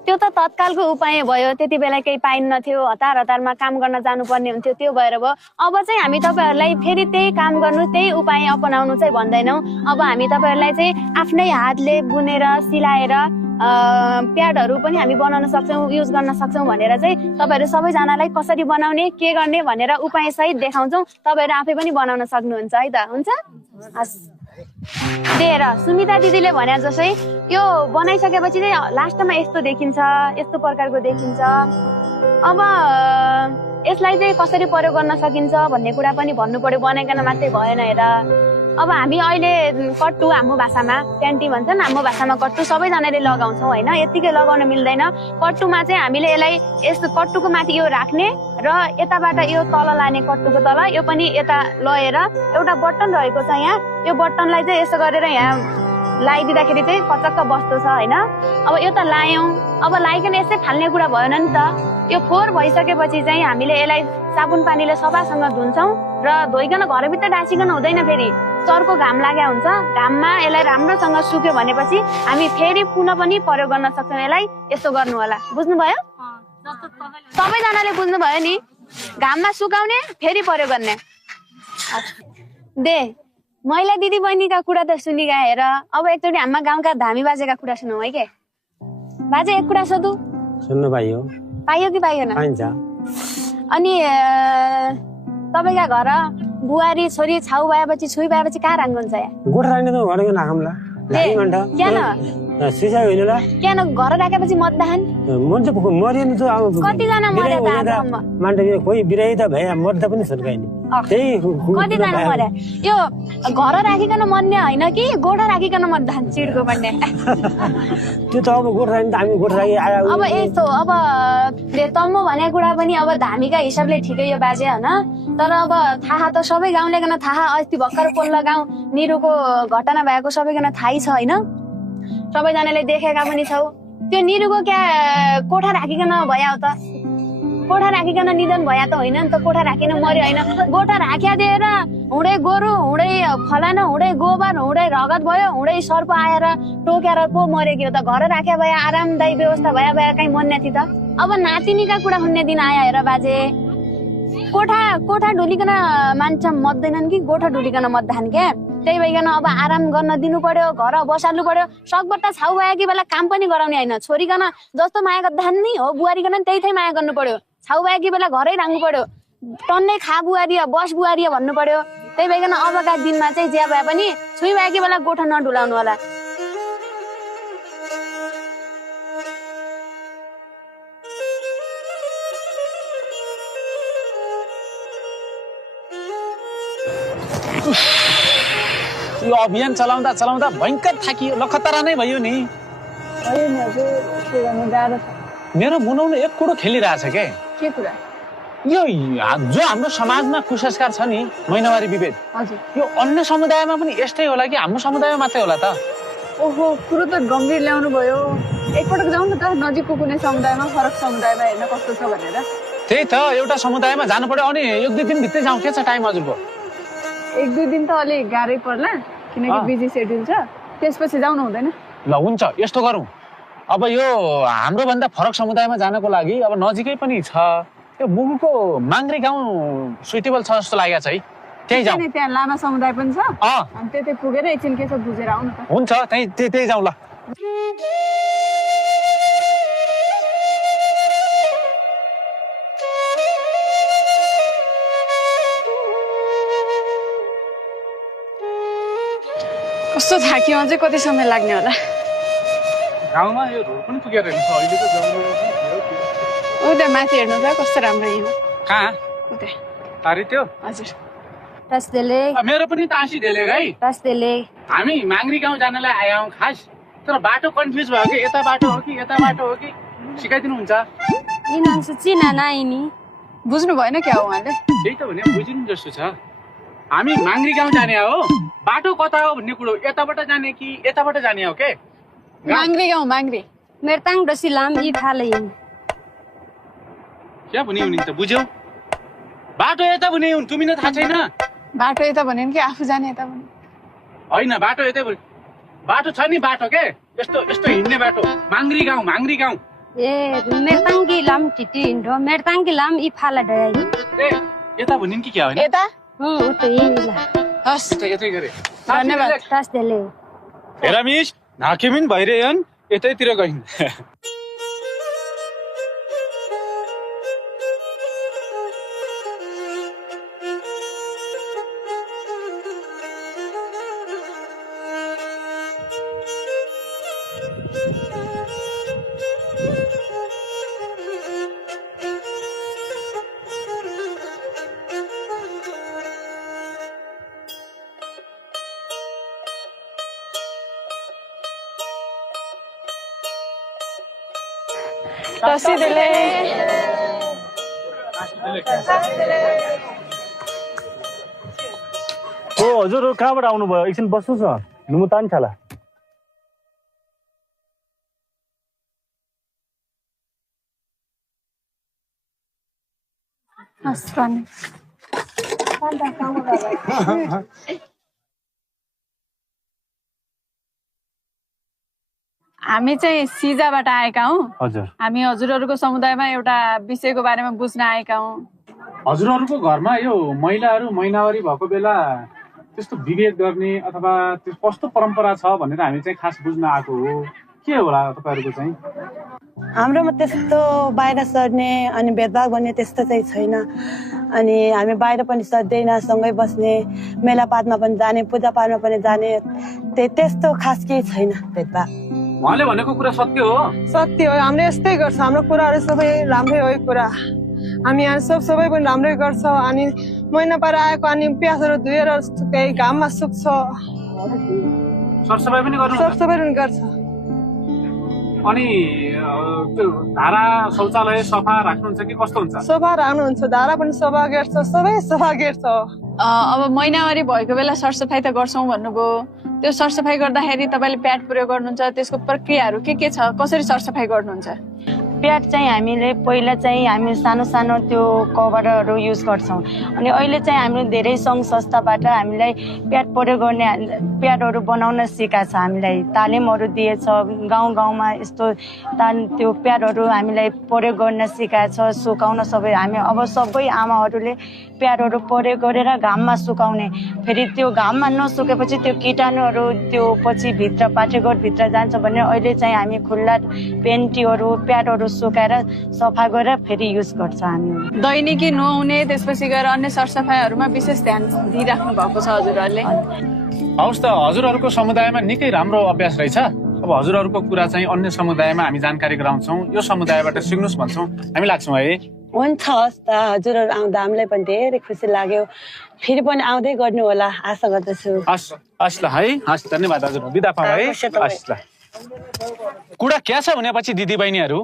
त्यो त तत्कालको उपाय भयो, त्यति बेला केही पाइन्न थियो, हतार हतारमा काम गर्न जानुपर्ने हुन्थ्यो, त्यो भएर भयो। अब चाहिँ हामी तपाईँहरूलाई फेरि त्यही काम गर्नु, त्यही उपाय अपनाउनु चाहिँ भन्दैनौँ। अब हामी तपाईँहरूलाई चाहिँ आफ्नै हातले बुनेर सिलाएर प्याडहरू पनि हामी बनाउन सक्छौँ, युज गर्न सक्छौँ भनेर चाहिँ तपाईँहरू सबैजनालाई कसरी बनाउने के गर्ने भनेर उपाय सहित देखाउँछौँ। तपाईँहरू आफै पनि बनाउन सक्नुहुन्छ है त। हुन्छ हस् दिएर सुमिता दिदीले भने जस्तै यो बनाइसकेपछि चाहिँ लास्टमा यस्तो देखिन्छ, यस्तो प्रकारको देखिन्छ। अब यसलाई चाहिँ कसरी प्रयोग गर्न सकिन्छ भन्ने कुरा पनि भन्नु पर्यो, बनाइकन मात्रै भएन हेर। अब हामी अहिले कट्टु हाम्रो भाषामा प्यान्टी भन्छन्, हाम्रो भाषामा कट्टु सबैजनाले लगाउँछौँ होइन, यत्तिकै लगाउन मिल्दैन। कट्टुमा चाहिँ हामीले यसलाई यस्तो कट्टुको माथि यो राख्ने र यताबाट यो तल लाने, कट्टुको तल यो पनि यता लगेर एउटा बटन रहेको छ यहाँ, यो बटनलाई चाहिँ यसो गरेर यहाँ लगाइदिँदाखेरि चाहिँ पचक्क बस्दो छ होइन। अब यो त लायौँ, अब लाइकन यसै फाल्ने कुरा भएन नि त। यो फोहोर भइसकेपछि चाहिँ हामीले यसलाई साबुन पानीले सफासँग धुन्छौँ र धोइकन घरभित्र डाँसिकन हुँदैन, फेरि चर्को घाम लाग्या हुन्छ। घाममा यसलाई राम्रोसँग सुक्यो भनेपछि हामी फेरि पुनः पनि प्रयोग गर्न सक्छौँ। यसलाई यसो गर्नु होला, बुझ्नुभयो? सबैजनाले बुझ्नुभयो नि? घाममा सुकाउने फेरि प्रयोग गर्ने। दे महिला दिदी बहिनीका कुरा त सुनिगा हेर। अब एकचोटि हाम्रा गाउँका धामी बाजेका कुरा सुनौ है के। बाजे एक कुरा सोधु? सुन्नु पाइयो? पाइयो कि पाइएन? अनि तपाईँका घर बुहारी छोरी छाउ भएपछि छुई भएपछि कहाँ राख्नुहुन्छ या? गोठ राख्ने त घरको नाखमला किन सिसा होइन ल किन घर राखेपछि मतदान मान्छे मरिएन त अब कतिजना मर्या मान्छे कोही बिराई त भए मर्दा पनि छुर्काइने त्यही कतिजना मर्या। यो घर राखिकन मर्ने होइन कि गोठा राखिकन मतदान चिडको भन्ने त्यो त अब गोठ राख्ने त हामी गोठ राखी आयो। अब यस्तो अब तम्मो भनेको कुरा पनि अब धामीका हिसाबले ठिकै यो बाजे होइन, तर अब थाहा त सबै गाउँलेकन थाहा। अस्ति भर्खर पल्लो गाउँ निरुको घटना भएको सबैजना थाहै छ होइन, सबैजनाले देखेका पनि छौ। त्यो निरुको क्या कोठा राखिकन भया हो त? कोठा राखिकन निधन भया त होइन नि त, कोठा राखिन मर्यो होइन। गोठा राख्या दिएर हुँडै गोरु हुँडै फलान हुँडै गोबर हुँडै रगत भयो, हुँडै सर्प आएर टोकेर पो मर्यो कि हो त? घर राख्या भए आरामदायी व्यवस्था भए कहीँ मर्ने थियो त? अब नातिनीका कुरा सुन्ने दिन आयो हेर बाजे। कोठा ढुलिकन मान्छे मत्दैनन् कि गोठा ढुलिकन मत्दान क्या। त्यही भइकन अब आराम गर्न दिनु पर्यो, घर बसाल्नु पर्यो। सकबाट छाउ भयो कि बेला काम पनि गराउने होइन, छोरीकन जस्तो माया गर्दान नि हो बुहारीकन त्यही माया गर्नु पर्यो। छाउ भयो कि बेला घरै राख्नु पर्यो, टन्नै खा बुहारी बस बुहारी भन्नु पर्यो। त्यही भइकन अबका दिनमा चाहिँ जे भए पनि छुई भयो कि बेला गोठा नढुलाउनु होला। यो अभियान चलाउँदा चलाउँदा भयङ्कर थाकियो, लखतरा नै भयो नि। मेरो मुनाउनु एक कुरो खेलिरहेछ के? के कुरा? यो जो हाम्रो समाजमा कुसंस्कार छ नि, महिनावारी विभेद, यो अन्य समुदायमा पनि यस्तै होला कि हाम्रो समुदायमा मात्रै होला त? ओहो, कुरो त गम्भीर ल्याउनु भयो। एकपटक जाउँ न त नजिकको कुनै समुदायमा, फरक समुदायमा हेर्न कस्तो छ भनेर। त्यही त, एउटा समुदायमा जानु पर्यो। अनि 1-2 दिन भित्रै जाउँ, के छ टाइम हजुरको? 1-2 दिन त अलिक गाह्रै पर्ला किनकि बिजी सेड्युल छ, त्यसपछि जाउनु हुँदैन? ल हुन्छ, यस्तो गरौँ। अब यो हाम्रो भन्दा फरक समुदायमा जानको लागि अब नजिकै पनि छ, यो मुगुको माङ्ग्रे गाउँ सुइटेबल छ जस्तो लागेको छ है, त्यही जाउँ। त्यहाँ लामा समुदाय पनि छ, अनि त्यतै पुगेर एकछिन के छ बुझेर आउनु त। हुन्छ, त्यही जाउँ ल। कस्तो थाक्यो, अझै कति समय लाग्ने होला? गाउँमा यो रोड पनि पुगेर हेर्नु छ अहिले त जाउँ। उता माथि हेर्नु त कस्तो राम्रो यहाँ। कहाँ? उता अरे त्यो हजुर रस्तेले मेरो पनि तासी देले है। रस्तेले हामी माङ्ग्री गाउँ जानलाई आयौँ खास, तर बाटो कन्फ्युज भयो कि यता बाटो हो कि यता बाटो हो कि, सिकाइदिनु हुन्छ? चिना नाइनी बुझ्नु भएन क्या हो उहाँले? त्यही त भने बुझिनु जस्तो छ। हामी माङ्ग्री गाउँ जाने हो, बाटो कता हो भन्ने कुरो यताबाट जाने कि यताबाट जाने हो के? माङ्ग्री गाउँ माङ्ग्री मेरताङ डसिलाम इ थाले क्या भन्यो नि त बुझ्यौ? बाटो यता भने हुन्, तिमीलाई थाहा छैन? बाटो यता भन्यो कि आफू जाने यता भन्यो? होइन, बाटो यतै भन्यो। बाटो छ नि, बाटो के यस्तो यस्तो हिँड्ने बाटो। माङ्ग्री गाउँ ए मेरताङ लाम टिटी हिँड्यो, मेरताङ लाम इ फाला डयाइ ए यता भन्यो कि क्या होइन? यता उतै ला हस् यतै गरे। धन्यवाद। रस्तेले हेर मिस, नाकेमिन भइरहेन यतैतिर गइन्। तसिदेले ओ हजुर कहाँबाट आउनुभयो? एकछिन बस्नुहोस् न, नुमु तान्छ होला। हामी चाहिँ सिजाबाट आएका हौँ। हजुर, हामी हजुरहरूको समुदायमा एउटा विषयको बारेमा बुझ्न आएका हौँ। हजुरहरूको घरमा यो महिलाहरू महिनावारी भएको बेला त्यस्तो विभेद गर्ने अथवा त्यो कस्तो परम्परा छ भनेर हामी चाहिँ खास बुझ्न आएको हो। के होला तपाईँहरूको चाहिँ? हाम्रोमा त्यस्तो बाहिर सर्ने अनि भेदभाव गर्ने त्यस्तो चाहिँ छैन। अनि हामी बाहिर पनि सर्दैन, सँगै बस्ने, मेलापातमा पनि जाने, पूजापाठमा पनि जाने, त्यस्तो खास केही छैन भेदभाव। उहाँले भनेको कुरा सत्य हो? सत्य हो, हामीले यस्तै गर्छ। हाम्रो कुराहरू सबै राम्रै हो। कुरा हामी यहाँ सबै पनि राम्रै गर्छौँ। अनि महिना पार आएको अनि प्याजहरू धुएर घाममा सुक्छ। सरसफाइ पनि गर्नु? सरसफाइ पनि गर्छ। अनि त्यो धारा शौचालय सफा राख्नुहुन्छ कि कस्तो हुन्छ? सफा राख्नुहुन्छ, धारा पनि सफा गर्छ, सबै सफा गर्छ। अब महिनावारी भएको बेला सरसफाइ त गर्छौँ भन्नुभयो। त्यो सरसफाइ गर्दाखेरि तपाईँले प्याड प्रयोग गर्नुहुन्छ, त्यसको प्रक्रियाहरू के छ? कसरी सरसफाइ गर्नुहुन्छ? प्याड चाहिँ हामीले पहिला चाहिँ हामी सानो सानो त्यो कभरहरू युज गर्छौँ। अनि अहिले चाहिँ हामीले धेरै सङ्घ संस्थाबाट हामीलाई प्याड प्रयोग गर्ने प्याडहरू बनाउन सिकाएको छ। हामीलाई तालिमहरू दिएछ। गाउँ गाउँमा यस्तो त्यो प्याडहरू हामीलाई प्रयोग गर्न सिकाएको छ, सुकाउन सबै। हामी अब सबै आमाहरूले प्याडहरू प्रयोग गरेर घाममा सुकाउने। फेरि त्यो घाममा नसुकेपछि त्यो कीटाणुहरू त्यो पछि भित्र पाठेघरभित्र जान्छ भने अहिले चाहिँ हामी खुल्ला पेन्टीहरू प्याडहरू सुकाएर सफा गरेर फेरि युज गर्छ। हामी दैनिकी नुहाउने, त्यसपछि गएर अन्य सरसफाइहरूमा विशेष ध्यान दिइराख्नु भएको छ हजुरहरूले। हवस् त, हजुरहरूको समुदायमा निकै राम्रो अभ्यास रहेछ। अब हजुरहरूको कुरा चाहिँ अन्य समुदायमा हामी जानकारी गराउँछौँ, यो समुदायबाट सिक्नुहोस् भन्छौँ, हामी लाग्छौँ है। हुन्छ, हस् त। हजुरहरू आउँदा हामीलाई पनि धेरै खुसी लाग्यो। फेरि पनि आउँदै गर्नु होला आशा गर्दछु। हस् ल है, हस्, धन्यवाद हजुर। बिदा पाऊँ है। हस् ल। कुरा क्या छ भनेपछि दिदी बहिनीहरू,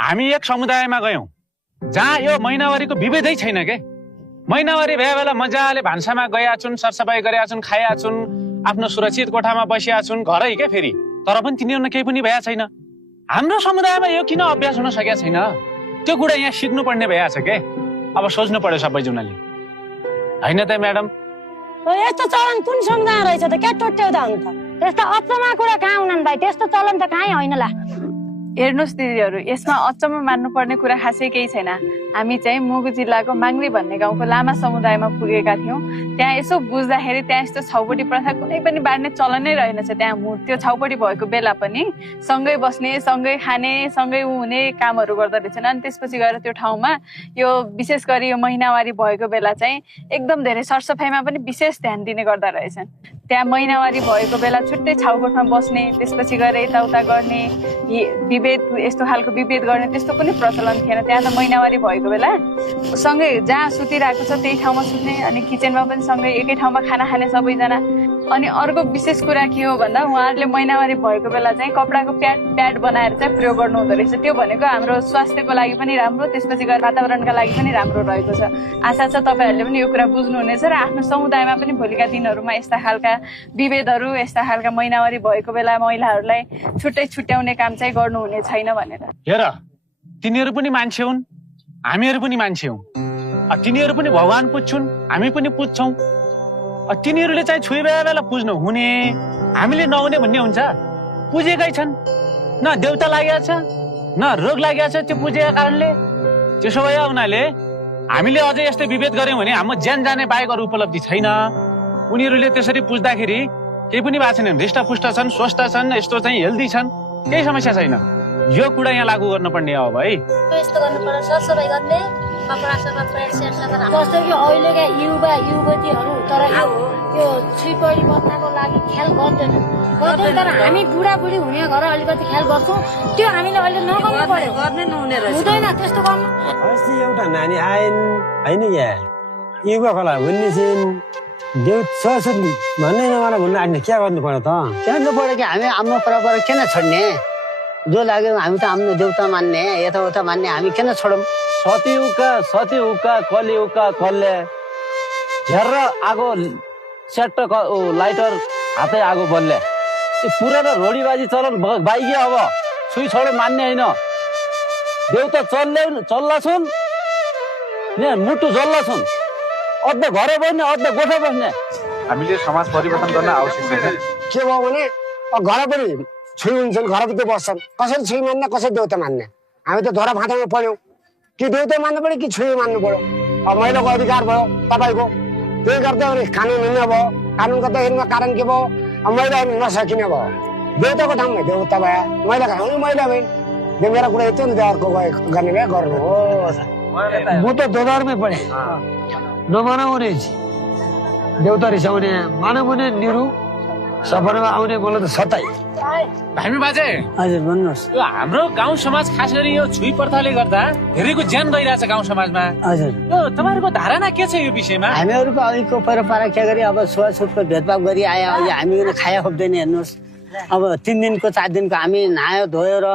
हामी एक समुदायमा गयौँ जहाँ यो महिनावारीको विभेदै छैन के। महिनावारी भए बेला मजाले भान्सामा गएका छन्, सरसफाइ गरेका छन्, खाएका छन्, आफ्नो सुरक्षित कोठामा बसेका छन्, घरै के। फेरि तर पनि तिनीहरूमा केही पनि भएका छैन। हाम्रो समुदायमा यो किन अभ्यास हुन सकेका छैन? त्यो कुरा यहाँ सिक्नु पर्ने भइहाल्छ के। अब सोच्नु पर्यो सबैजनाले, होइन त म्याडम? यस्तो चलन कुन समुदाय रहेछ त? क्या टोट्याउँदा हुन्छ? त्यस्तो अचम्म कुरा कहाँ हुनन् भाइ? त्यस्तो चलन त कहीँ होइन ला। हेर्नुहोस् दिदीहरू, यसमा अचम्म मान्नुपर्ने कुरा खासै केही छैन। हामी चाहिँ मुगु जिल्लाको माङ्ग्री भन्ने गाउँको लामा समुदायमा पुगेका थियौँ। त्यहाँ यसो बुझ्दाखेरि त्यहाँ यस्तो छाउपडी प्रथा कुनै पनि बाँड्ने चलन नै रहेनछ। त्यहाँ त्यो छाउपडी भएको बेला पनि सँगै बस्ने, सँगै खाने, सँगै हुने कामहरू गर्दो रहेछन्। अनि त्यसपछि गएर त्यो ठाउँमा यो विशेष गरी यो महिनावारी भएको बेला चाहिँ एकदम धेरै सरसफाइमा पनि विशेष ध्यान दिने गर्दा रहेछन्। त्यहाँ महिनावारी भएको बेला छुट्टै छाउकोठमा बस्ने, त्यसपछि गएर यताउता गर्ने, विभेद यस्तो खालको विभेद गर्ने त्यस्तो पनि प्रचलन थिएन। त्यहाँ त महिनावारी भएको बेला सँगै जहाँ सुतिरहेको छ त्यही ठाउँमा सुत्ने, अनि किचनमा पनि सँगै एकै ठाउँमा खाना खाने सबैजना। अनि अर्को विशेष कुरा के हो भन्दा उहाँहरूले महिनावारी भएको बेला चाहिँ कपडाको प्याड बनाएर चाहिँ प्रयोग गर्नु हुँदो रहेछ। त्यो भनेको हाम्रो स्वास्थ्यको लागि पनि राम्रो, त्यसपछि गएर वातावरणका लागि पनि राम्रो रहेको छ। आशा छ तपाईँहरूले पनि यो कुरा बुझ्नुहुनेछ र आफ्नो समुदायमा पनि भोलिका दिनहरूमा यस्ता खालका विभेदहरू, यस्ता खालका महिनावारी भएको बेला महिलाहरूलाई छुट्टै छुट्याउने काम चाहिँ गर्नुहुने छैन भनेर। हेर, तिनीहरू पनि मान्छे हुन्, हामीहरू पनि मान्छे हौँ। तिनीहरू पनि भगवान पुज्छन्, हामी पनि पुज्छौँ। तिनीहरूले चाहिँ छुइ भए बेला पुज्नु हुने, हामीले नहुने भन्ने हुन्छ? पुजेकै छन्, न देउता लागेको छ न रोग लागेको छ त्यो पुजेको कारणले। त्यसो भए उनीहरूले हामीले अझै यस्तै विभेद गऱ्यौँ भने हाम्रो ज्यान जाने बाहेक अरू उपलब्धि छैन। उनीहरूले त्यसरी पुज्दाखेरि केही पनि भएको छैन, हृष्टपुष्ट छन्, स्वस्थ छन्, यस्तो चाहिँ हेल्दी छन्। केही समस्या छैन यो कुरा यहाँ लागू गर्नुपर्ने हो है यस्तो गर्नुपर्छ सरसफाइ गर्ने कपडा सफा प्यान्ट सेट सफा जस्तो कि अहिलेका युवा युवतीहरू तर यो छिपडी बच्चाको लागि ख्याल गर्दैन तर हामी बुढाबुढी हुने घर अलिकति ख्याल गर्छौँ त्यो हामीले अहिले नगर्नु पर्यो गर्नै नहुने रहेछ हुँदैन त्यस्तो गर्नु अस्ति एउटा नानी आएन होइन क्या युवा खोला भन्ने चाहिँ देउ सरस्वती भन्ने नमाना भन्नु आँट्ने के गर्नु पर्यो त के गर्नु पर्यो कि हामी आफ्नो परम्परा किन छोड्ने जो लाग्यो हामी त आफ्नो देउता मान्ने यताउता मान्ने हामी किन छोडौँ सती उका कल्ले हेरेर आगो सेट लाइटर हातै आगो बल्ले पुरानो रोडीबाजी चलन बाइकी अब छुई छोडे मान्ने होइन देउता चल्ला छन् मुटु जल्ला छन् अझ घरै बस्ने अझ गोठा बस्ने हामीले समाज परिवर्तन गर्न आवश्यक छैन के भयो भने घर पनि छुई हुन्छन् घरभित्र बस्छन् कसरी छुई मान्ने कसरी देउता मान्ने हामी त धरा फाँटामा पढ्यौँ कि देउता मान्नु पर्यो कि छुई मान्नु पर्यो अब महिलाको अधिकार भयो तपाईँको त्यही गर्दा कानुन हुने भयो कानुन गर्दाखेरिमा कारण के भयो अब महिलाहरू नसकिने भयो देउताको ठाउँमा देउता भयो महिलाको ठाउँमा महिला भइन् मेरो कुरा यति नि अर्को गर्ने भए गर्नु हो म त दोधारमै पढेँ नमनाउने देउता रिसाउने मानवने निरु सपनामा आउने मलाई त सताइ हामी बाजे हजुर भन्नुहोस् यो हाम्रो गाउँ समाज खास गरी यो छुई प्रथाले गर्दा धेरैको ज्यान गइरहेछ गाउँ समाजमा हजुर यो तपाईँहरूको धारणा के छ यो विषयमा हामीहरूको अहिलेको परम्परा के गरी अब छुवाछुतको भेदभाव गरी आयो हामी खाया खोप्दैन हेर्नुहोस् अब 3 दिनको 4 दिनको हामी नहायो धोयो र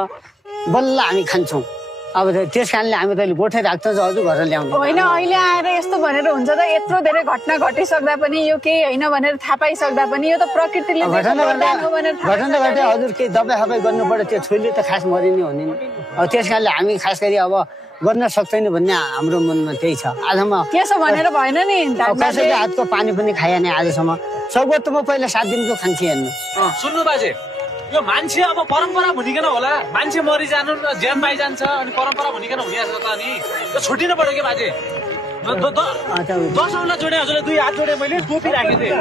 बल्ल हामी खान्छौँ अब त्यस कारणले हामी त गोठै राख्छौँ हजुर घर ल्याउँछ होइन अहिले आएर यस्तो भनेर हुन्छ त यत्रो धेरै घटना घटिसक्दा पनि यो केही होइन भनेर थाहा पाइसक्दा पनि यो त प्रकृतिले घटना घटे हजुर केही दबाई खपाई गर्नु पर्यो त्यो छुइले त खास मरिने हुने अब त्यस कारणले हामी खास गरी अब गर्न सक्दैन भन्ने हाम्रो मनमा त्यही छ आजमा त्यसो भनेर भएन नि कसैले हातको पानी पनि खाएन आजसम्म सबको त म पहिला 7 दिनको खान्थे हेर्नु सुन्नु बाजे यो मान्छे अब परम्परा भनिकन होला मान्छे मरिजानु ज्यान पाइजान्छ अनि परम्परा भनिकन हुने त नि यो छुटिनु पर्यो के बाजे 10 औँला जोडे हजुरले 2 हात जोडे मैले टोपी राखेको थिएँ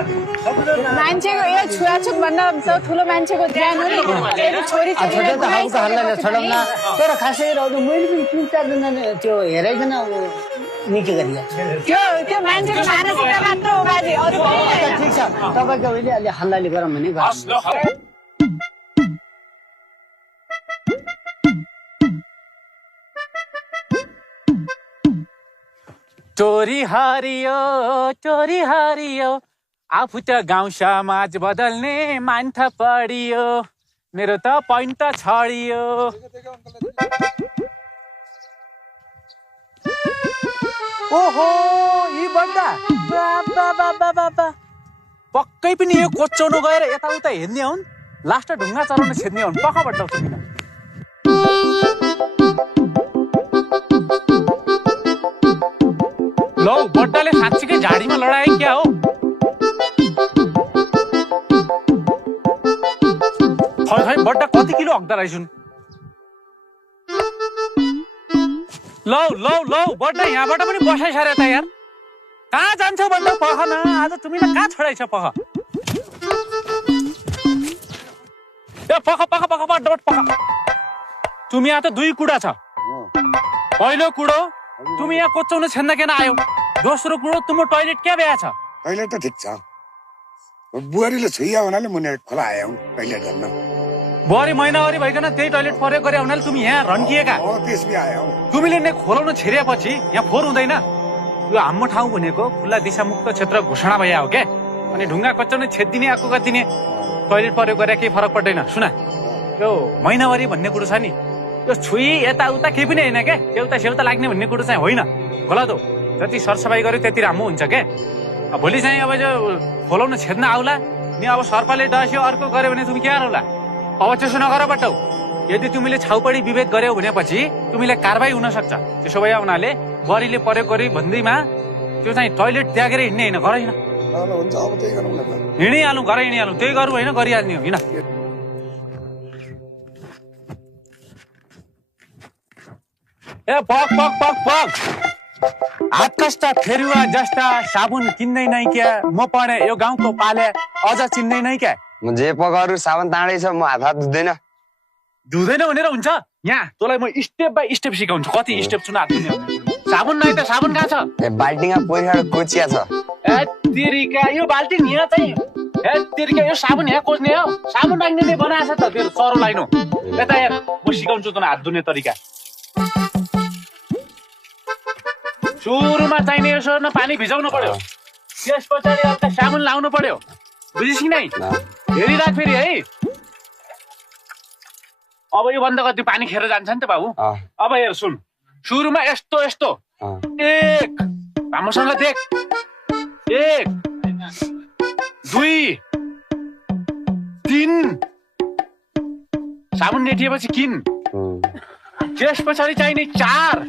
मान्छेको यो छुवाछुत भन्दा त ठुलो मान्छेको ज्ञान हो नि छोरी छोडाउन तर खासै हजुर मैले पनि 3-4 दिन त्यो हेराइकन अब निकै गरिरहेको त्यो मान्छेको मानसिकता मात्र हो बाजे अरु ठिक छ तपाईको अहिले अलि हल्लाले गरौँ भने चोरी हरियो आफू त गाउँ समाज बदल्ने मान्था पढियो मेरो त पोइन्ट छडियो ओहो यी बड्डा बाबा पक्कै पनि यो कोच्याउनु गएर यताउता हेर्ने हुन् लास्ट ढुङ्गा चलाउन छेड्ने हुन् पक्का बड्डा तिमी लौ बड्डाले साँच्चीकै झाडीमा लडाए क्या हो खै बड्डा कति किलो हक्दा रहेछन् लौ बड्डा यहाँबाट पनि बसाइ सारे त यार कहाँ जान्छौ बड्डा पख न आज तिमीलाई कहाँ छोडाइछ पख ए पख बड्डा पख तिमी यहाँ त 2 कुरा छ पहिलो कुरो तिमी यहाँ कोच्याउन छेन्दा किन आयो दोस्रो कुरो तिम्रो टोइलेट क्या भ्या छ टोइलेट त ठिक छ बुहारीले छुइया हुनाले मुने खोला आयो टोइलेट गर्न बुहारी महिनावारी भइकन त्यही टोइलेट प्रयोग गरे हुनाले तिमी यहाँ रन्किएका हो त्यसमै आयो तिमीले नै खोलाउन छेरिएपछि यहाँ फोहोर हुँदैन यो हाम्रो ठाउँ भनेको खुल्ला दिशामुक्त क्षेत्र घोषणा भइया हो के अनि ढुङ्गा कच्चाउने छेदिने आको कतिने टोइलेट प्रयोग गरे केही फरक पर्दैन सुना यो महिनावारी भन्ने कुरो छ नि यो छुई यताउता केही पनि होइन के एउटा सेउता लाग्ने भन्ने कुरो चाहिँ होइन गलत हो जति सरसफाइ गर्यो त्यति राम्रो हुन्छ के भोलि चाहिँ अब जो खोलाउन छेद्न आउला नि अब सर्पले डस्यो अर्को गर्यो भने तिमी के गरौला अब त्यसो नगर बट्टौ यदि तिमीले छाउपडी विभेद गर्यौ भनेपछि तिमीलाई कारबाही हुन सक्छ त्यसो भए उनीहरूले बढीले प्रयोग गरे भन्दैमा त्यो चाहिँ टोइलेट त्यागेर हिँड्ने होइन गरेन हिँडिहालौँ घर हिँडिहालौँ त्यही गरौँ होइन गरिहाल्ने हो हिँड ए पक हात कस्ता फेरुवा जस्ता साबुन किन्दै नै क्या म पढे यो गाउँको पाले अझ चिन्दै नै क्या म जे पकहरू साबुन ताँडै छ म हात धुँदैन धुँदैन भनेर हुन्छ यहाँ तँलाई म स्टेप बाई स्टेप सिकाउँछु कति स्टेप चुन हात धुने साबुन नै त साबुन कहाँ छ बाल्टिङमा पोखरा कोचिया छ ए तेरिका यो बाल्टिङ यहाँ चाहिँ ए तेरिका यो साबुन यहाँ कोच्ने हो साबुन राख्ने बनाएछ त तेरो सरो लाइनो यता हेर म सिकाउँछु तँलाई हात धुने तरिका सुरुमा चाहिने यसो न पानी भिजाउनु पर्यो त्यस पछाडि अन्त साबुन लाउनु पर्यो बुझिस् कि नै हेरिराख फेरि है अब यो बन्द गर्दै पानी खेर जान्छ नि त बाबु अब हेर सुन सुरुमा यस्तो यस्तो एक राम्रोसँग देख एक दुई तीन साबुन नेटिएपछि किन त्यस पछाडि चाहिने चार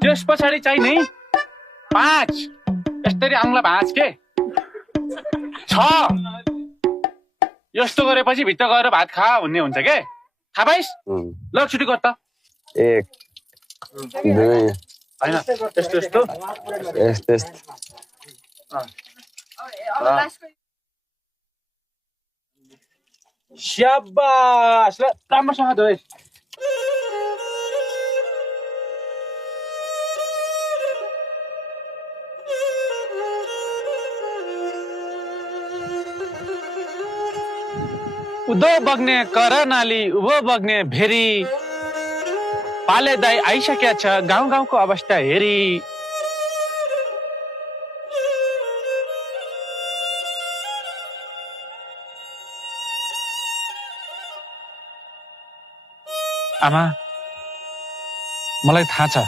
त्यस पछाडि चाहिने पाँच यसरी आउँला भाँच के छ यस्तो गरेपछि भित्र गएर भात खा भन्ने हुन्छ के थाहा पाइस् ल छुट्टी गर त एक दुई हैन यस्तो यस्तो यस्तो स्याबास ल राम्रोसँग धोए उदो बग्ने कर नाली उभो बग्ने भेरी पाले दाई आइसकेका छ गाउँ गाउँको अवस्था हेरी आमा मलाई थाहा छ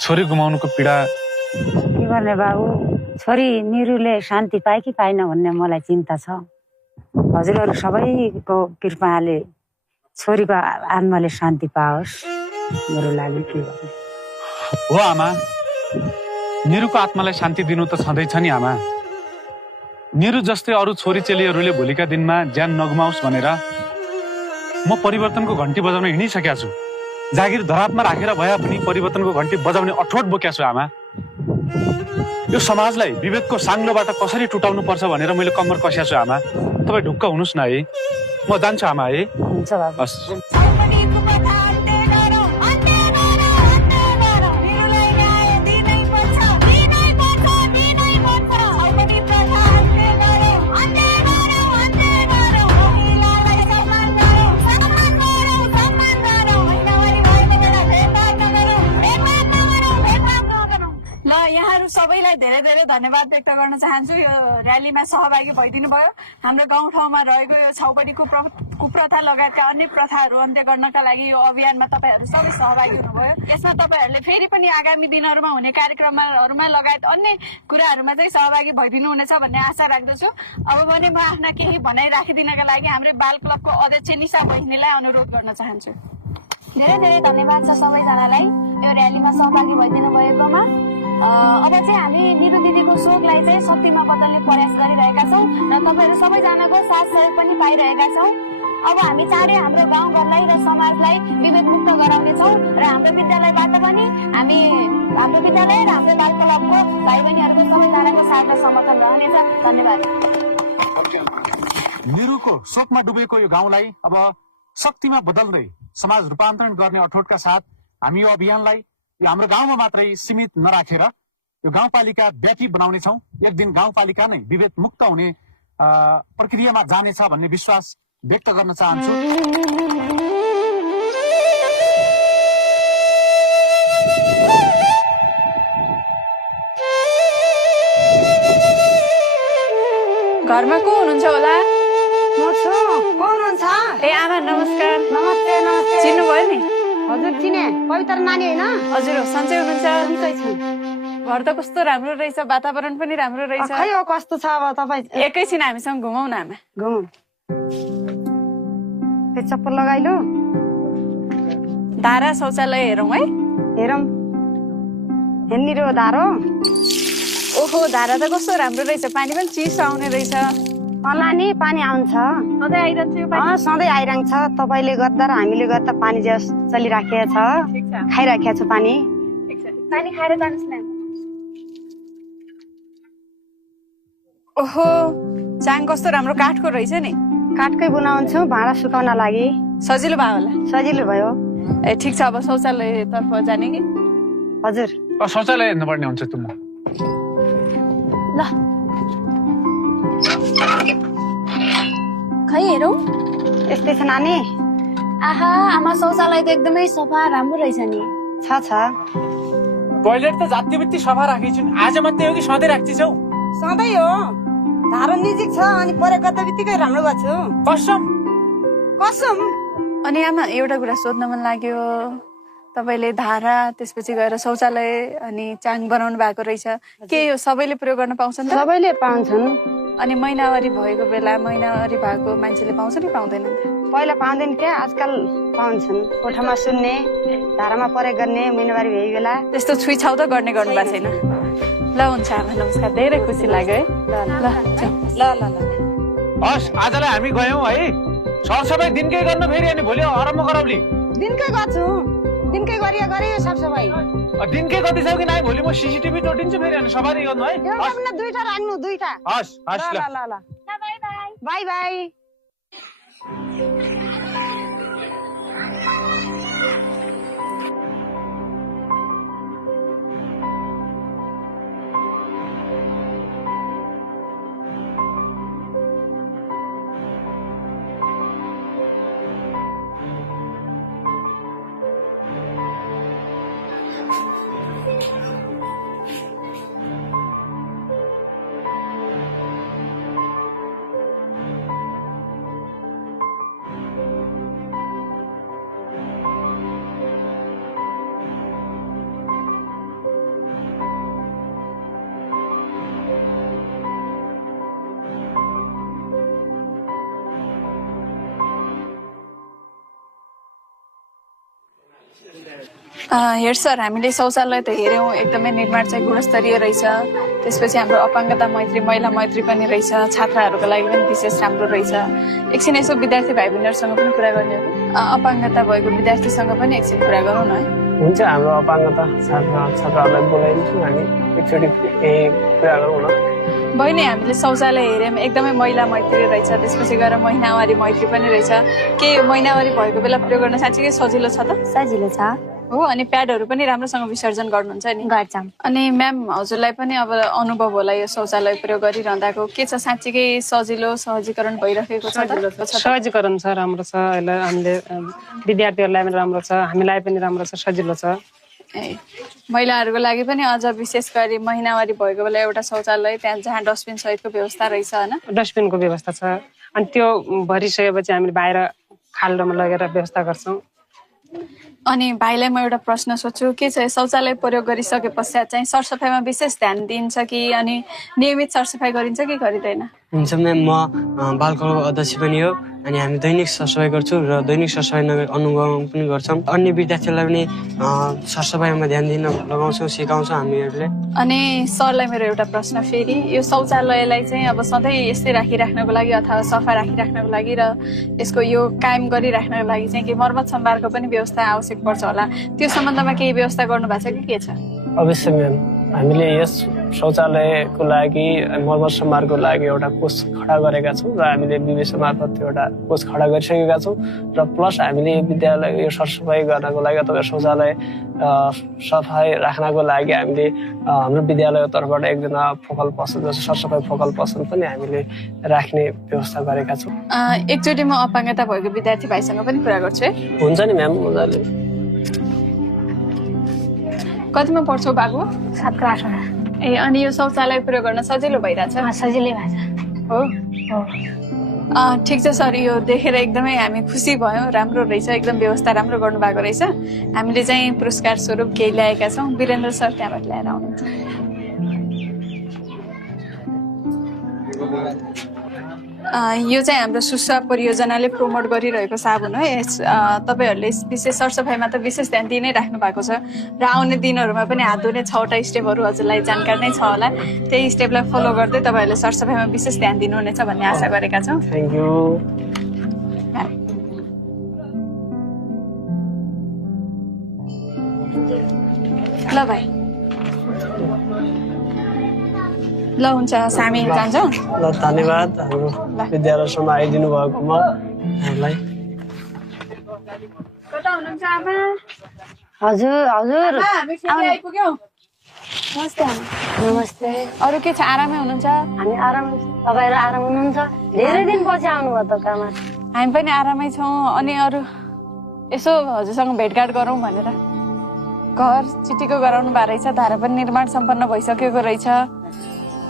छोरी गुमाउनुको पीडा के गर्ने बाबु छोरी निरुले शान्ति पाए कि पाएन भन्ने मलाई चिन्ता छ हजुरहरू सबैको कृपाले छोरीको आत्माले शान्ति पाओस् मेरो लागि के गर्ने हो आमा निरुको आत्मालाई शान्ति दिनु त छँदैछ नि आमा निरु जस्तै अरू छोरी चेलीहरूले भोलिका दिनमा ज्यान नगुमाओस् भनेर म परिवर्तनको घन्टी बजाउन हिँडिसकेका छु जागिर धरापमा राखेर भए पनि परिवर्तनको घन्टी बजाउने अठोट बोकेको छु आमा यो समाजलाई विवेकको साङ्लोबाट कसरी टुटाउनु पर्छ भनेर मैले कम्मर कसेको छु आमा तपाईँ ढुक्क हुनुहोस् न है म जान्छु आमा है हुन्छ बाबु हस् सबैलाई धेरै धेरै धन्यवाद व्यक्त गर्न चाहन्छु यो र्यालीमा सहभागी भइदिनु भयो हाम्रो गाउँठाउँमा रहेको यो छाउपडी कुप्रथा लगायतका अन्य प्रथाहरू अन्त्य गर्नका लागि यो अभियानमा तपाईहरू सबै सहभागी हुनुभयो यसमा तपाईहरूले फेरि पनि आगामी दिनहरूमा हुने कार्यक्रमहरूमा लगायत अन्य कुराहरूमा चाहिँ सहभागी भइदिनु हुनेछ भन्ने आशा राख्दछु अब भने म आफ्ना केही भनाइ राखिदिनका लागि हाम्रो बाल क्लबको अध्यक्ष निशा बहिनीलाई अनुरोध गर्न चाहन्छु धेरै धेरै धन्यवाद छ सबैजनालाई यो र्यालीमा सहभागी भइदिनु भएकोमा अब चाहिँ हामी निरु दिदीको शोकलाई चाहिँ शक्तिमा बदल्ने प्रयास गरिरहेका छौँ र तपाईँहरू सबैजनाको साथ सहयोग पनि पाइरहेका छौँ अब हामी चाँडै हाम्रो गाउँघरलाई र समाजलाई विभेद मुक्त गराउनेछौँ र हाम्रो विद्यालयबाट पनि हामी हाम्रो विद्यालय र हाम्रो बाल क्लबको भाइ बहिनीहरूको सबैजनाको साथ समर्थन रहनेछ धन्यवाद निरुको शोकमा डुबेको यो गाउँलाई अब शक्तिमा बदल्दै समाज रूपान्तरण गर्ने अठोटका साथ हामी यो अभियानलाई यो हाम्रो गाउँमा मात्रै सीमित नराखेर यो गाउँपालिका व्यापी बनाउनेछौँ एक दिन गाउँपालिका नै विभेद मुक्त हुने प्रक्रियामा जानेछ भन्ने विश्वास व्यक्त गर्न चाहन्छु घरमा को हुनुहुन्छ होला म छु को हुनुहुन्छ ए आमा नमस्कार नमस्ते नमस्ते चिन्नुभयो नि हजुर चिने पवित्र नानी होइन हजुर हो सन्चै हुनुहुन्छ सन्चै छु घर त कस्तो राम्रो रहेछ वातावरण पनि राम्रो रहेछ खै हो कस्तो छ अब तपाईँ एकैछिन हामीसँग घुमाउ न आमा घुमौँ त्यो चप्पल लगाइलो धारा शौचालय हेरौँ है हेरौँ हेर्ने धारो ओहो धारा त कस्तो राम्रो रहेछ पानी पनि चिसो आउने रहेछ होला नि पानी आउँछ सधैँ आइरहन्छ सधैँ आइरहन्छ तपाईँले गर्दा र हामीले गर्दा पानी जस चलिराखेको छ खाइराखेको छु पानी पानी खाएर जानुहोस् न ओहो चाङ कस्तो राम्रो काठको रहेछ नि काठकै बनाउँछु भाँडा सुकाउन लागि। सजिलो भयो होला? सजिलो भयो। ए ठिक छ, अब शौचालयतर्फ जाने कि? हजुर। शौचालय हेर्नुपर्ने हुन्छ तुम। ल खै हेरौँ। यस्तै छ नानी। आहा आमा शौचालय त एकदमै सफा राम्रो रहेछ नि। छ टोयलेट त जाति बित्ती सफा राखेछु। आज मात्रै हो कि सधैँ राख्छौ? सधैँ हो। धारो नजिक छ अनि परे गर्दा बित्तिकै राम्रो भएको छु। कसम कसम। अनि आमा एउटा कुरा सोध्न मन लाग्यो, तपाईँले धारा त्यसपछि गएर शौचालय अनि चाङ बनाउनु भएको रहेछ, के यो सबैले प्रयोग गर्न पाउँछन्? सबैले पाउँछन्। अनि महिनावारी भएको बेला महिनावारी भएको मान्छेले पाउँछ कि पाउँदैनन्? पहिला पाउँदैन क्या, आजकल पाउँछन्। कोठामा सुन्ने, धारामा प्रयोग गर्ने, महिनावारी भए बेला त्यस्तो छुइछाउ त गर्ने गर्नु भएको छैन? ल हुन्छ आमा, नमस्कार, धेरै खुसी लाग्यो है। ल हस्, आजलाई हामी गयौँ है। सरसफाइ दिनकै गर्न फेरि अनि भोलि आरम्भ गरौली। दिनकै गर्छु, दिनकै गरियो सरसफाइ। दिनकै गर्दैछौ कि नाइ? भोलि म सीसीटीभी जोडिन्छु फेरि अनि सफाइ गर्नु है। एउटा पनि दुईटा राख्नु, दुईटा। हस् हस् ल। By by. हेर सर, हामीले शौचालय त हेऱ्यौँ, एकदमै निर्माण चाहिँ गुणस्तरीय रहेछ। त्यसपछि हाम्रो अपाङ्गता मैत्री, महिला मैत्री पनि रहेछ, छात्राहरूको लागि पनि विशेष राम्रो रहेछ। एकछिन यसो विद्यार्थी भाइ बहिनीहरूसँग पनि कुरा गर्ने हो कि? अपाङ्गता भएको विद्यार्थीसँग पनि एकछिन कुरा गरौँ न है। हुन्छ, हाम्रो अपाङ्गता छात्राहरूलाई बोलाइदिन्छौँ, हामी एकचोटि कुरा गरौँ न। बहिनी, हामीले शौचालय हेऱ्यौँ, एकदमै महिला मैत्री रहेछ। त्यसपछि गएर महिनावारी मैत्री पनि रहेछ। के महिनावारी भएको बेला प्रयोग गर्न साँच्चै सजिलो छ त? सजिलो छ हो। अनि प्याडहरू पनि राम्रोसँग विसर्जन गर्नुहुन्छ नि? गर्छौँ। अनि म्याम, हजुरलाई पनि अब अनुभव होला यो शौचालय प्रयोग गरिरहँदाको, के छ साँच्चीकै सजिलो सहजीकरण भइरहेको छ? सहजीकरण छ, राम्रो छ। अहिले हामीले विद्यार्थीहरूलाई पनि राम्रो छ, हामीलाई पनि राम्रो छ, सजिलो छ। महिलाहरूको लागि पनि अझ विशेष गरी महिनावारी भएको बेला एउटा शौचालय, त्यहाँ जहाँ डस्टबिन सहितको व्यवस्था रहेछ होइन? डस्टबिनको व्यवस्था छ। अनि त्यो भरिसकेपछि हामीले बाहिर खाल्डोमा लगेर व्यवस्था गर्छौँ। अनि भाइलाई म एउटा प्रश्न सोध्छु, के छ शौचालय प्रयोग गरिसके पश्चात चाहिँ सरसफाइमा विशेष ध्यान दिन्छ कि अनि नियमित सरसफाइ गरिन्छ कि गरिँदैन? हुन्छ म्याम, म बाल क्लबको अध्यक्ष पनि हो अनि हामी दैनिक सरसफाइ गर्छौँ र दैनिक सरसफाइ नगरी अनुगमन पनि गर्छौँ। अन्य विद्यार्थीहरूलाई पनि सरसफाइमा ध्यान दिन लगाउँछौँ, सिकाउँछौँ हामीहरूले। अनि सरलाई मेरो एउटा प्रश्न फेरि, यो शौचालयलाई चाहिँ अब सधैँ यस्तै राखिराख्नको लागि अथवा सफा राखिराख्नको लागि र यसको यो कायम गरिराख्नको लागि चाहिँ के मर्मत सम्भारको पनि व्यवस्था आवश्यक पर्छ होला? त्यो सम्बन्धमा केही व्यवस्था गर्नु भएको छ कि के छ? अवश्य म्याम, हामीले यस शौचालयको लागि मर्मत सम्भारको लागि एउटा कोष खडा गरेका छौँ र हामीले विवेश मार्फत एउटा कोष खडा गरिसकेका छौँ र प्लस हामीले विद्यालय यो सरसफाइ गर्नको लागि अथवा शौचालय सफाइ राख्नको लागि हामीले हाम्रो विद्यालयको तर्फबाट एकजना फोकल पर्सन, जस्तो सरसफाइ फोकल पर्सन पनि हामीले राख्ने व्यवस्था गरेका छौँ। एकचोटि म अपाङ्गता भएको विद्यार्थी भाइसँग पनि कुरा गर्छु है? हुन्छ नि म्याम, मजाले। कतिमा पढ्छौ बाबु? 7 क्लासमा। ए, अनि यो शौचालय प्रयोग गर्न सजिलो भइरहेछ? सजिलै भएको हो। ठिक छ सर, यो देखेर एकदमै हामी खुसी भयौँ, राम्रो रहेछ, एकदम व्यवस्था राम्रो गर्नुभएको रहेछ। हामीले चाहिँ पुरस्कार स्वरूप केही ल्याएका छौँ। वीरेन्द्र सर त्यहाँबाट ल्याएर आउनुहुन्छ। यो चाहिँ हाम्रो सुस्वा परियोजनाले प्रमोट गरिरहेको साबुन हो। यस तपाईँहरूले विशेष सरसफाइमा त विशेष ध्यान दिइ नै राख्नु भएको छ र आउने दिनहरूमा पनि हात धुने 6वटा स्टेपहरू हजुरलाई जानकार नै छ होला। त्यही स्टेपलाई फलो गर्दै तपाईँहरूले सरसफाइमा विशेष ध्यान दिनुहुनेछ भन्ने आशा गरेका छौँ। Thank you. ल भाइ। ल हुन्छ हामी जान्छौँ। ल धन्यवाद हाम्रो विद्यालयसम्म आइदिनु भएकोमा हामीलाई। कता हुनुहुन्छ आमा? हजुर हजुर हामी फेरि आइपुग्यौँ। नमस्ते आमा। नमस्ते। अरू के छ, आरामै हुनुहुन्छ? हामी आराम, तपाईँहरू आराम हुनुहुन्छ? धेरै दिनपछि आउनुभयो त काममा। हामी पनि आरामै छौँ। अनि अरू यसो हजुरसँग भेटघाट गरौँ भनेर। घर चिटिको गराउनु भएको रहेछ, धारा पनि निर्माण सम्पन्न भइसकेको रहेछ।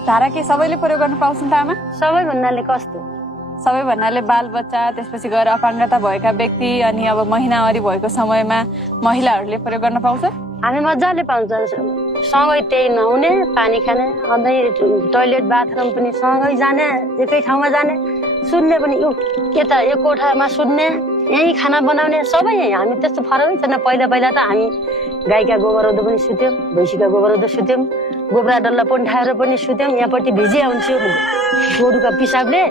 धारा के सबैले प्रयोग गर्न पाउँछन् त आमा? सबै भन्नाले कस्तो? सबै भन्नाले बालबच्चा, त्यसपछि गएर अपाङ्गता भएका व्यक्ति, अनि अब महिनावारी भएको समयमा महिलाहरूले प्रयोग गर्न पाउँछ? हामी मजाले पाउँछ। सँगै त्यही नुहाउने, पानी खाने, अन्त टोइलेट बाथरुम पनि सँगै जाने, एकै ठाउँमा जाने, सुत्ने पनि यता यो कोठामा सुत्ने, यहीँ खाना बनाउने, सबै यहीँ। हामी त्यस्तो फरकै छैन। पहिला पहिला त हामी गाईका गोबरौधो पनि सुत्यौँ, भैँसीका गोबरौधो सुत्यौँ, गोब्रा डल्ला पन्ठाएर पनि सुत्यौँ। यहाँपट्टि भिजी आउँथ्यो गोरुका पिसाबले।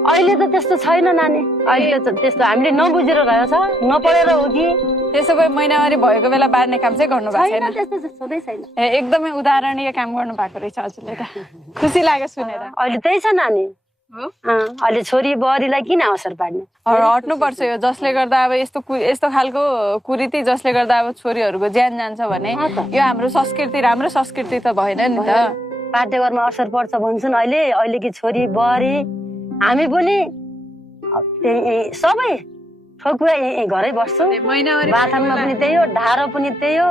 अहिले त त्यस्तो छैन नानी। अहिले त त्यस्तो हामीले नबुझेर रहेछ, नपढेर हो कि? त्यसो भए महिनावारी भएको बेला बार्ने काम चाहिँ गर्नु भएको छैन? त्यस्तो छँदै छैन। एकदमै उदाहरणीय काम गर्नु भएको रहेछ हजुरले त। खुसी लाग्यो सुनेर। अहिले त्यही छ नानी। अहिले छोरी बुहारीलाई किन असर पार्ने? हट्नुपर्छ यो, जसले गर्दा अब यस्तो खालको कुरीति जसले गर्दा अब छोरीहरूको ज्यान जान्छ भने यो हाम्रो संस्कृति, राम्रो संस्कृति त भएन नि त। पाठ्यक्रममा असर पर्छ भन्छन् अहिलेकी छोरी बुहारी। हामी पनि सबै ठोकुवा घरै बस्छौँ। बाथरुममा पनि त्यही हो, ढाडो पनि त्यही हो,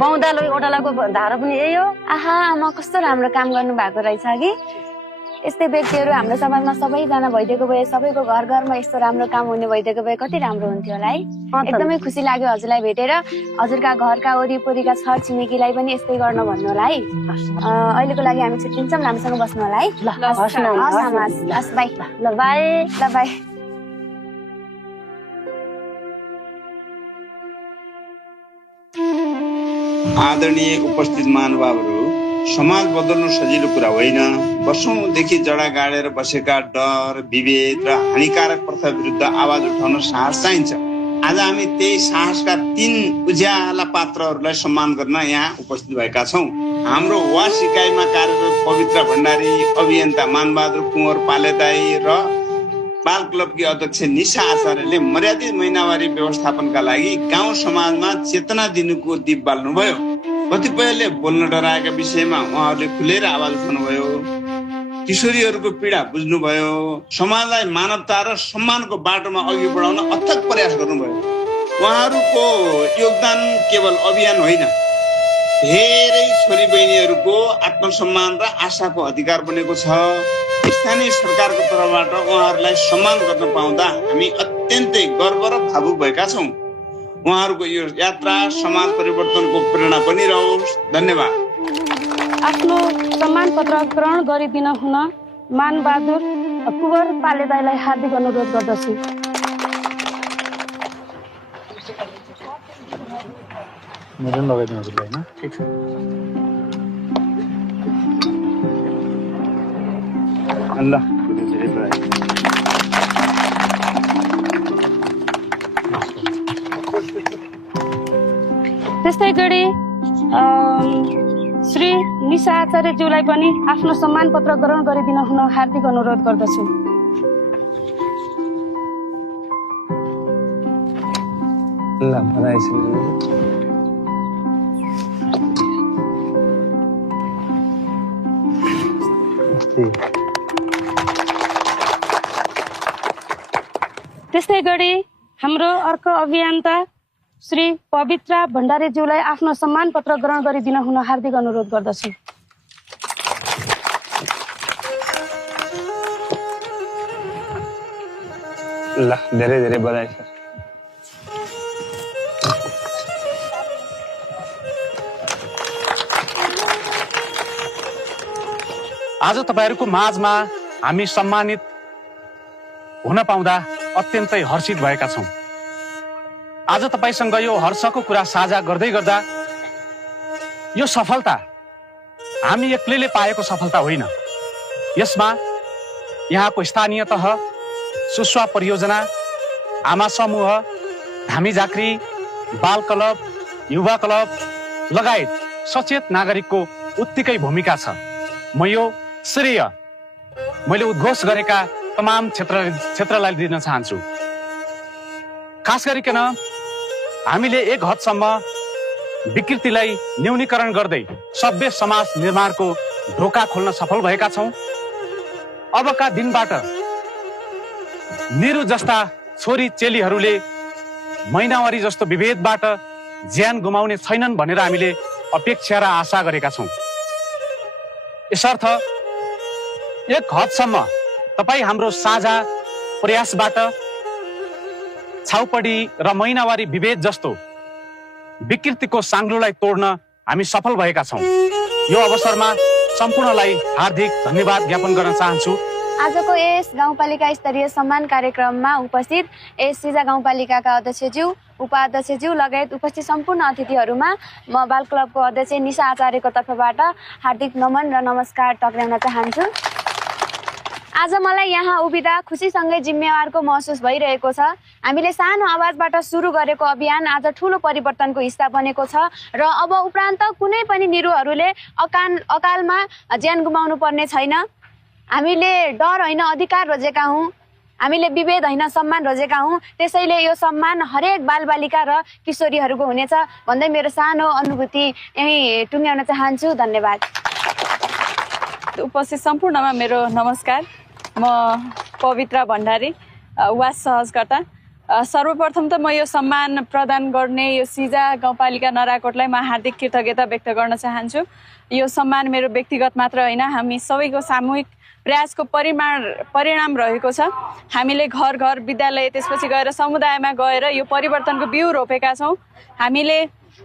बाउदालो ओटालाको ढाडो पनि यही हो। आहा आमा कस्तो राम्रो काम गर्नु भएको रहेछ कि। यस्तै व्यक्तिहरू हाम्रो समाजमा सबैजना भइदिएको भए, सबैको घर घरमा यस्तो राम्रो काम हुने भइदिएको भए कति राम्रो हुन्थ्यो होला है। एकदमै खुसी लाग्यो हजुरलाई भेटेर। हजुरका घरका वरिपरिका छर छिमेकीलाई पनि यस्तै गर्न भन्नु होला है। अहिलेको लागि हामी छुट्टिन्छौँ, राम्रोसँग बस्नु होला है। हस् बाई। ल बाई। ल बाई। आदरणीय उपस्थित महानुभावहरू, समाज बदल्नु सजिलो कुरा होइन। वर्षौंदेखि जडा गाडेर बसेका डर, विभेद र हानिकारक प्रथा विरुद्ध आवाज उठाउन साहस चाहिन्छ। आज हामी त्यही साहसका 3 उज्याला पात्रहरूलाई सम्मान गर्न यहाँ उपस्थित भएका छौँ। हाम्रो वास इकाइमा कार्यरत पवित्र भण्डारी, अभियन्ता मानबहादुर कुँवर पालेदाई र बाल क्लबकी अध्यक्ष निशा आचार्यले मर्यादित महिनावारी व्यवस्थापनका लागि गाउँ समाजमा चेतना दिनुको दीप बाल्नुभयो। कतिपयले बोल्न डराएका विषयमा उहाँहरूले खुलेर आवाज उठाउनुभयो। किशोरीहरूको पीडा बुझ्नुभयो। समाजलाई मानवता र सम्मानको बाटोमा अघि बढाउन अथक प्रयास गर्नुभयो। उहाँहरूको योगदान केवल अभियान होइन, धेरै छोरी बहिनीहरूको आत्मसम्मान र आशाको अधिकार बनेको छ। स्थानीय सरकारको तर्फबाट उहाँहरूलाई सम्मान गर्न पाउँदा हामी अत्यन्तै गर्व र भावुक भएका छौँ। उहाँहरूको यो यात्रा समाज परिवर्तनको प्रेरणा बनिरहोस्। धन्यवाद। आफ्नो सम्मान पत्र ग्रहण गरिदिन हुन मानबहादुर कुँवर पालेदाईलाई हार्दिक अनुरोध गर्दछु। मेरो लगाइदिनु हजुरलाई हैन? ठीक छ। अल्लाह धेरै भयो। त्यस्तै गरी श्री निशा आचार्यज्यूलाई पनि आफ्नो सम्मान पत्र ग्रहण गरिदिन हुन हार्दिक अनुरोध गर्दछु। त्यस्तै गरी हाम्रो अर्को अभियन्ता श्री पवित्रा भण्डारीज्यूलाई आफ्नो सम्मान पत्र ग्रहण गरिदिन हुन हार्दिक अनुरोध गर्दछु। ल धेरै धेरै बधाई छ। आज तपाईहरुको माझमा हामी सम्मानित हुन पाउँदा अत्यन्तै हर्षित भएका छौं। आज तपाईसँग यो हर्षको कुरा साझा गर्दै गर्दा यो सफलता हामी एक्लैले पाएको सफलता होइन। यसमा यहाँको स्थानीय तह, सुस्वा परियोजना, आमा समूह, धामी झाँक्री, बाल क्लब, युवा क्लब लगायत सचेत नागरिकको उत्तिकै भूमिका छ। म यो श्रेय मैले उद्घोष गरेका तमाम क्षेत्रलाई दिन चाहन्छु। खास गरिकन हामीले एक हदसम्म विकृतिलाई न्यूनीकरण गर्दै सभ्य समाज निर्माणको ढोका खोल्न सफल भएका छौँ। अबका दिनबाट निरु जस्ता छोरी चेलीहरूले महिनावारी जस्तो विभेदबाट ज्यान गुमाउने छैनन् भनेर हामीले अपेक्षा र आशा गरेका छौँ। यसर्थ एक हदसम्म तपाईँ हाम्रो साझा प्रयासबाट छाउपडी र महिनावारी विभेद जस्तो विकृतिको साङ्ग्लोलाई तोड्न हामी सफल भएका छौँ। यो अवसरमा सम्पूर्णलाई हार्दिक धन्यवाद ज्ञापन गर्न चाहन्छु। आजको यस गाउँपालिका स्तरीय सम्मान कार्यक्रममा उपस्थित यस सिजा गाउँपालिकाका अध्यक्षज्यू, उपाध्यक्षज्यू लगायत उपस्थित सम्पूर्ण अतिथिहरूमा म बाल क्लबको अध्यक्ष निशा आचार्यको तर्फबाट हार्दिक नमन र नमस्कार टक्राउन चाहन्छु। आज मलाई यहाँ उभिँदा खुसीसँगै जिम्मेवारको महसुस भइरहेको छ। हामीले सानो आवाजबाट सुरु गरेको अभियान आज ठुलो परिवर्तनको हिस्सा बनेको छ र अब उपरान्त कुनै पनि निरुहरूले अकालमा ज्यान गुमाउनु पर्ने छैन। हामीले डर होइन अधिकार रोजेका हौँ, हामीले विभेद होइन सम्मान रोजेका हौँ। त्यसैले यो सम्मान हरेक बालबालिका र किशोरीहरूको हुनेछ भन्दै मेरो सानो अनुभूति यहीँ टुङ्ग्याउन चाहन्छु। धन्यवाद। उपस्थित सम्पूर्णमा मेरो नमस्कार। म पवित्रा भण्डारी, वास सहजकर्ता। सर्वप्रथम त म यो सम्मान प्रदान गर्ने यो सिजा गाउँपालिका नराकोटलाई म हार्दिक कृतज्ञता व्यक्त गर्न चाहन्छु। यो सम्मान मेरो व्यक्तिगत मात्र होइन, हामी सबैको सामूहिक प्रयासको परिणाम रहेको छ। हामीले घर घर विद्यालय त्यसपछि गएर समुदायमा गएर यो परिवर्तनको बिउ रोपेका छौँ। हामीले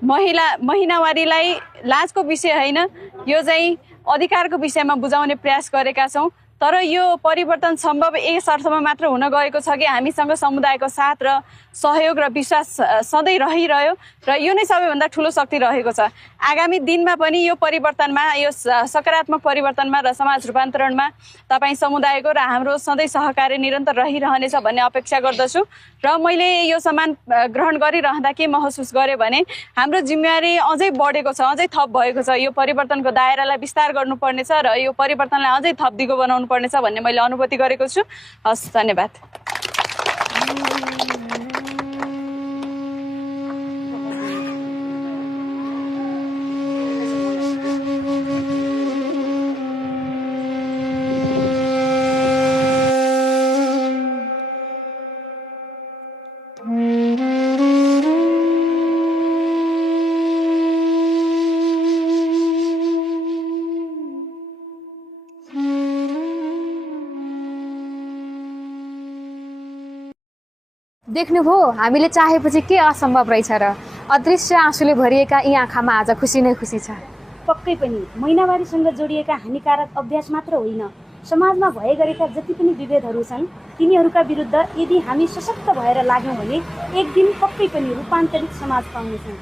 महिनावारीलाई लाजको विषय होइन, यो चाहिँ अधिकारको विषयमा बुझाउने प्रयास गरेका छौँ। तर यो परिवर्तन सम्भव यस अर्थमा मात्र हुन गएको छ कि हामीसँग समुदायको साथ र सहयोग र विश्वास सधैँ रहिरह्यो र यो नै सबैभन्दा ठुलो शक्ति रहेको छ। आगामी दिनमा पनि यो परिवर्तनमा, यो सकारात्मक परिवर्तनमा र समाज रूपान्तरणमा तपाईँ समुदायको र हाम्रो सधैँ सहकार्य निरन्तर रहिरहनेछ भन्ने अपेक्षा गर्दछु। र मैले यो सम्मान ग्रहण गरिरहँदा के महसुस गरेँ भने हाम्रो जिम्मेवारी अझै बढेको छ, अझै थप भएको छ। यो परिवर्तनको दायरालाई विस्तार गर्नुपर्नेछ र यो परिवर्तनलाई अझै थप दिगो बनाउनु पर्नेछ भन्ने मैले अनुभूति गरेको छु। हस्, धन्यवाद। देख्नुभयो, हामीले चाहेपछि के असम्भव रहेछ र। अदृश्य आँसुले भरिएका यी आँखामा आज खुसी नै खुसी छ। पक्कै पनि महिनावारीसँग जोडिएका हानिकारक अभ्यास मात्र होइन, समाजमा भए गरेका जति पनि विभेदहरू छन् तिनीहरूका विरुद्ध यदि हामी सशक्त भएर लाग्यौँ भने एक दिन पक्कै पनि रूपान्तरित समाज पाउनेछौँ।